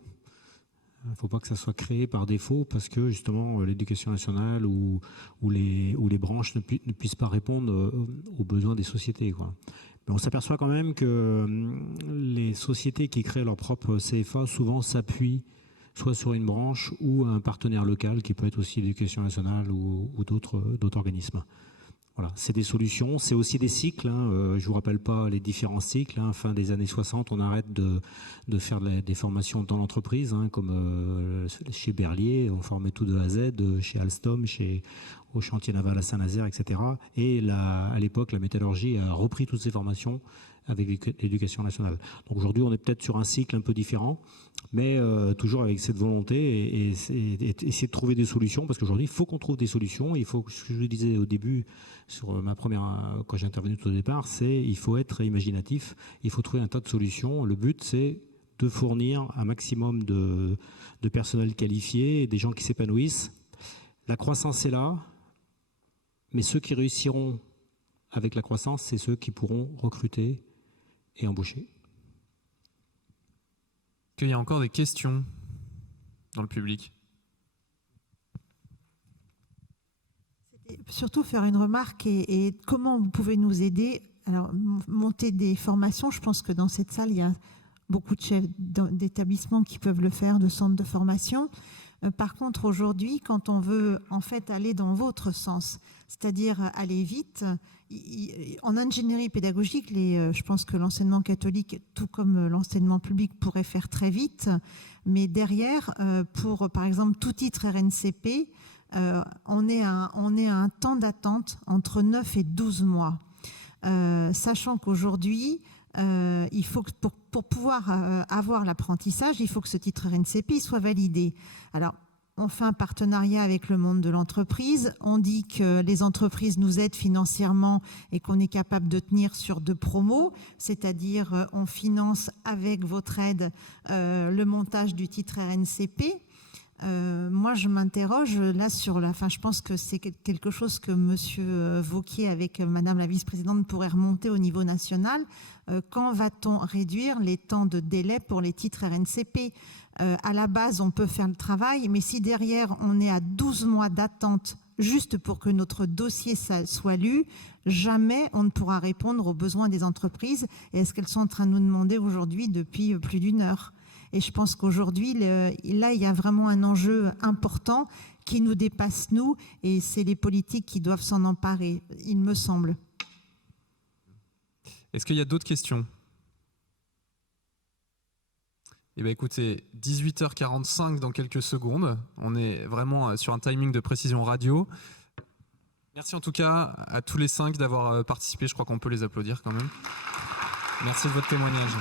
Il ne faut pas que ça soit créé par défaut parce que justement l'éducation nationale ou les branches ne puissent pas répondre aux besoins des sociétés, quoi. Mais on s'aperçoit quand même que les sociétés qui créent leur propre CFA souvent s'appuient soit sur une branche ou un partenaire local qui peut être aussi l'éducation nationale ou d'autres organismes. Voilà, c'est des solutions, c'est aussi des cycles. Je ne vous rappelle pas les différents cycles. Fin des années 60, on arrête de faire des formations dans l'entreprise, comme chez Berlier, on formait tout de A à Z, chez Alstom, au chantier naval à Saint-Nazaire, etc. Et à l'époque, la métallurgie a repris toutes ces formations avec l'éducation nationale. Donc aujourd'hui, on est peut-être sur un cycle un peu différent, mais toujours avec cette volonté et essayer de trouver des solutions, parce qu'aujourd'hui, il faut qu'on trouve des solutions. Il faut, ce que je disais au début, quand j'ai intervenu tout au départ, il faut être imaginatif, il faut trouver un tas de solutions. Le but, c'est de fournir un maximum de personnel qualifié, des gens qui s'épanouissent. La croissance est là, mais ceux qui réussiront avec la croissance, c'est ceux qui pourront recruter et embaucher. Est-ce qu'il y a encore des questions dans le public? Surtout faire une remarque et comment vous pouvez nous aider. Alors, monter des formations, je pense que dans cette salle, il y a beaucoup de chefs d'établissements qui peuvent le faire, de centres de formation. Par contre, aujourd'hui, quand on veut en fait aller dans votre sens, c'est-à-dire aller vite, en ingénierie pédagogique, je pense que l'enseignement catholique, tout comme l'enseignement public, pourrait faire très vite. Mais derrière, pour par exemple tout titre RNCP, on est à un temps d'attente entre 9 et 12 mois. Sachant qu'aujourd'hui, il faut que pour pouvoir avoir l'apprentissage, il faut que ce titre RNCP soit validé. Alors, on fait un partenariat avec le monde de l'entreprise. On dit que les entreprises nous aident financièrement et qu'on est capable de tenir sur 2 promos, c'est-à-dire on finance avec votre aide le montage du titre RNCP. Moi, je m'interroge là je pense que c'est quelque chose que Monsieur Vauquier avec Madame la vice-présidente pourrait remonter au niveau national. Quand va-t-on réduire les temps de délai pour les titres RNCP ? À la base, on peut faire le travail, mais si derrière, on est à 12 mois d'attente juste pour que notre dossier soit lu, jamais on ne pourra répondre aux besoins des entreprises. Et est-ce qu'elles sont en train de nous demander aujourd'hui depuis plus d'1 heure ? Et je pense qu'aujourd'hui, là, il y a vraiment un enjeu important qui nous dépasse, nous, et c'est les politiques qui doivent s'en emparer, il me semble. Est-ce qu'il y a d'autres questions ? Eh bien, écoutez, 18h45 dans quelques secondes. On est vraiment sur un timing de précision radio. Merci en tout cas à tous les 5 d'avoir participé. Je crois qu'on peut les applaudir quand même. Merci de votre témoignage.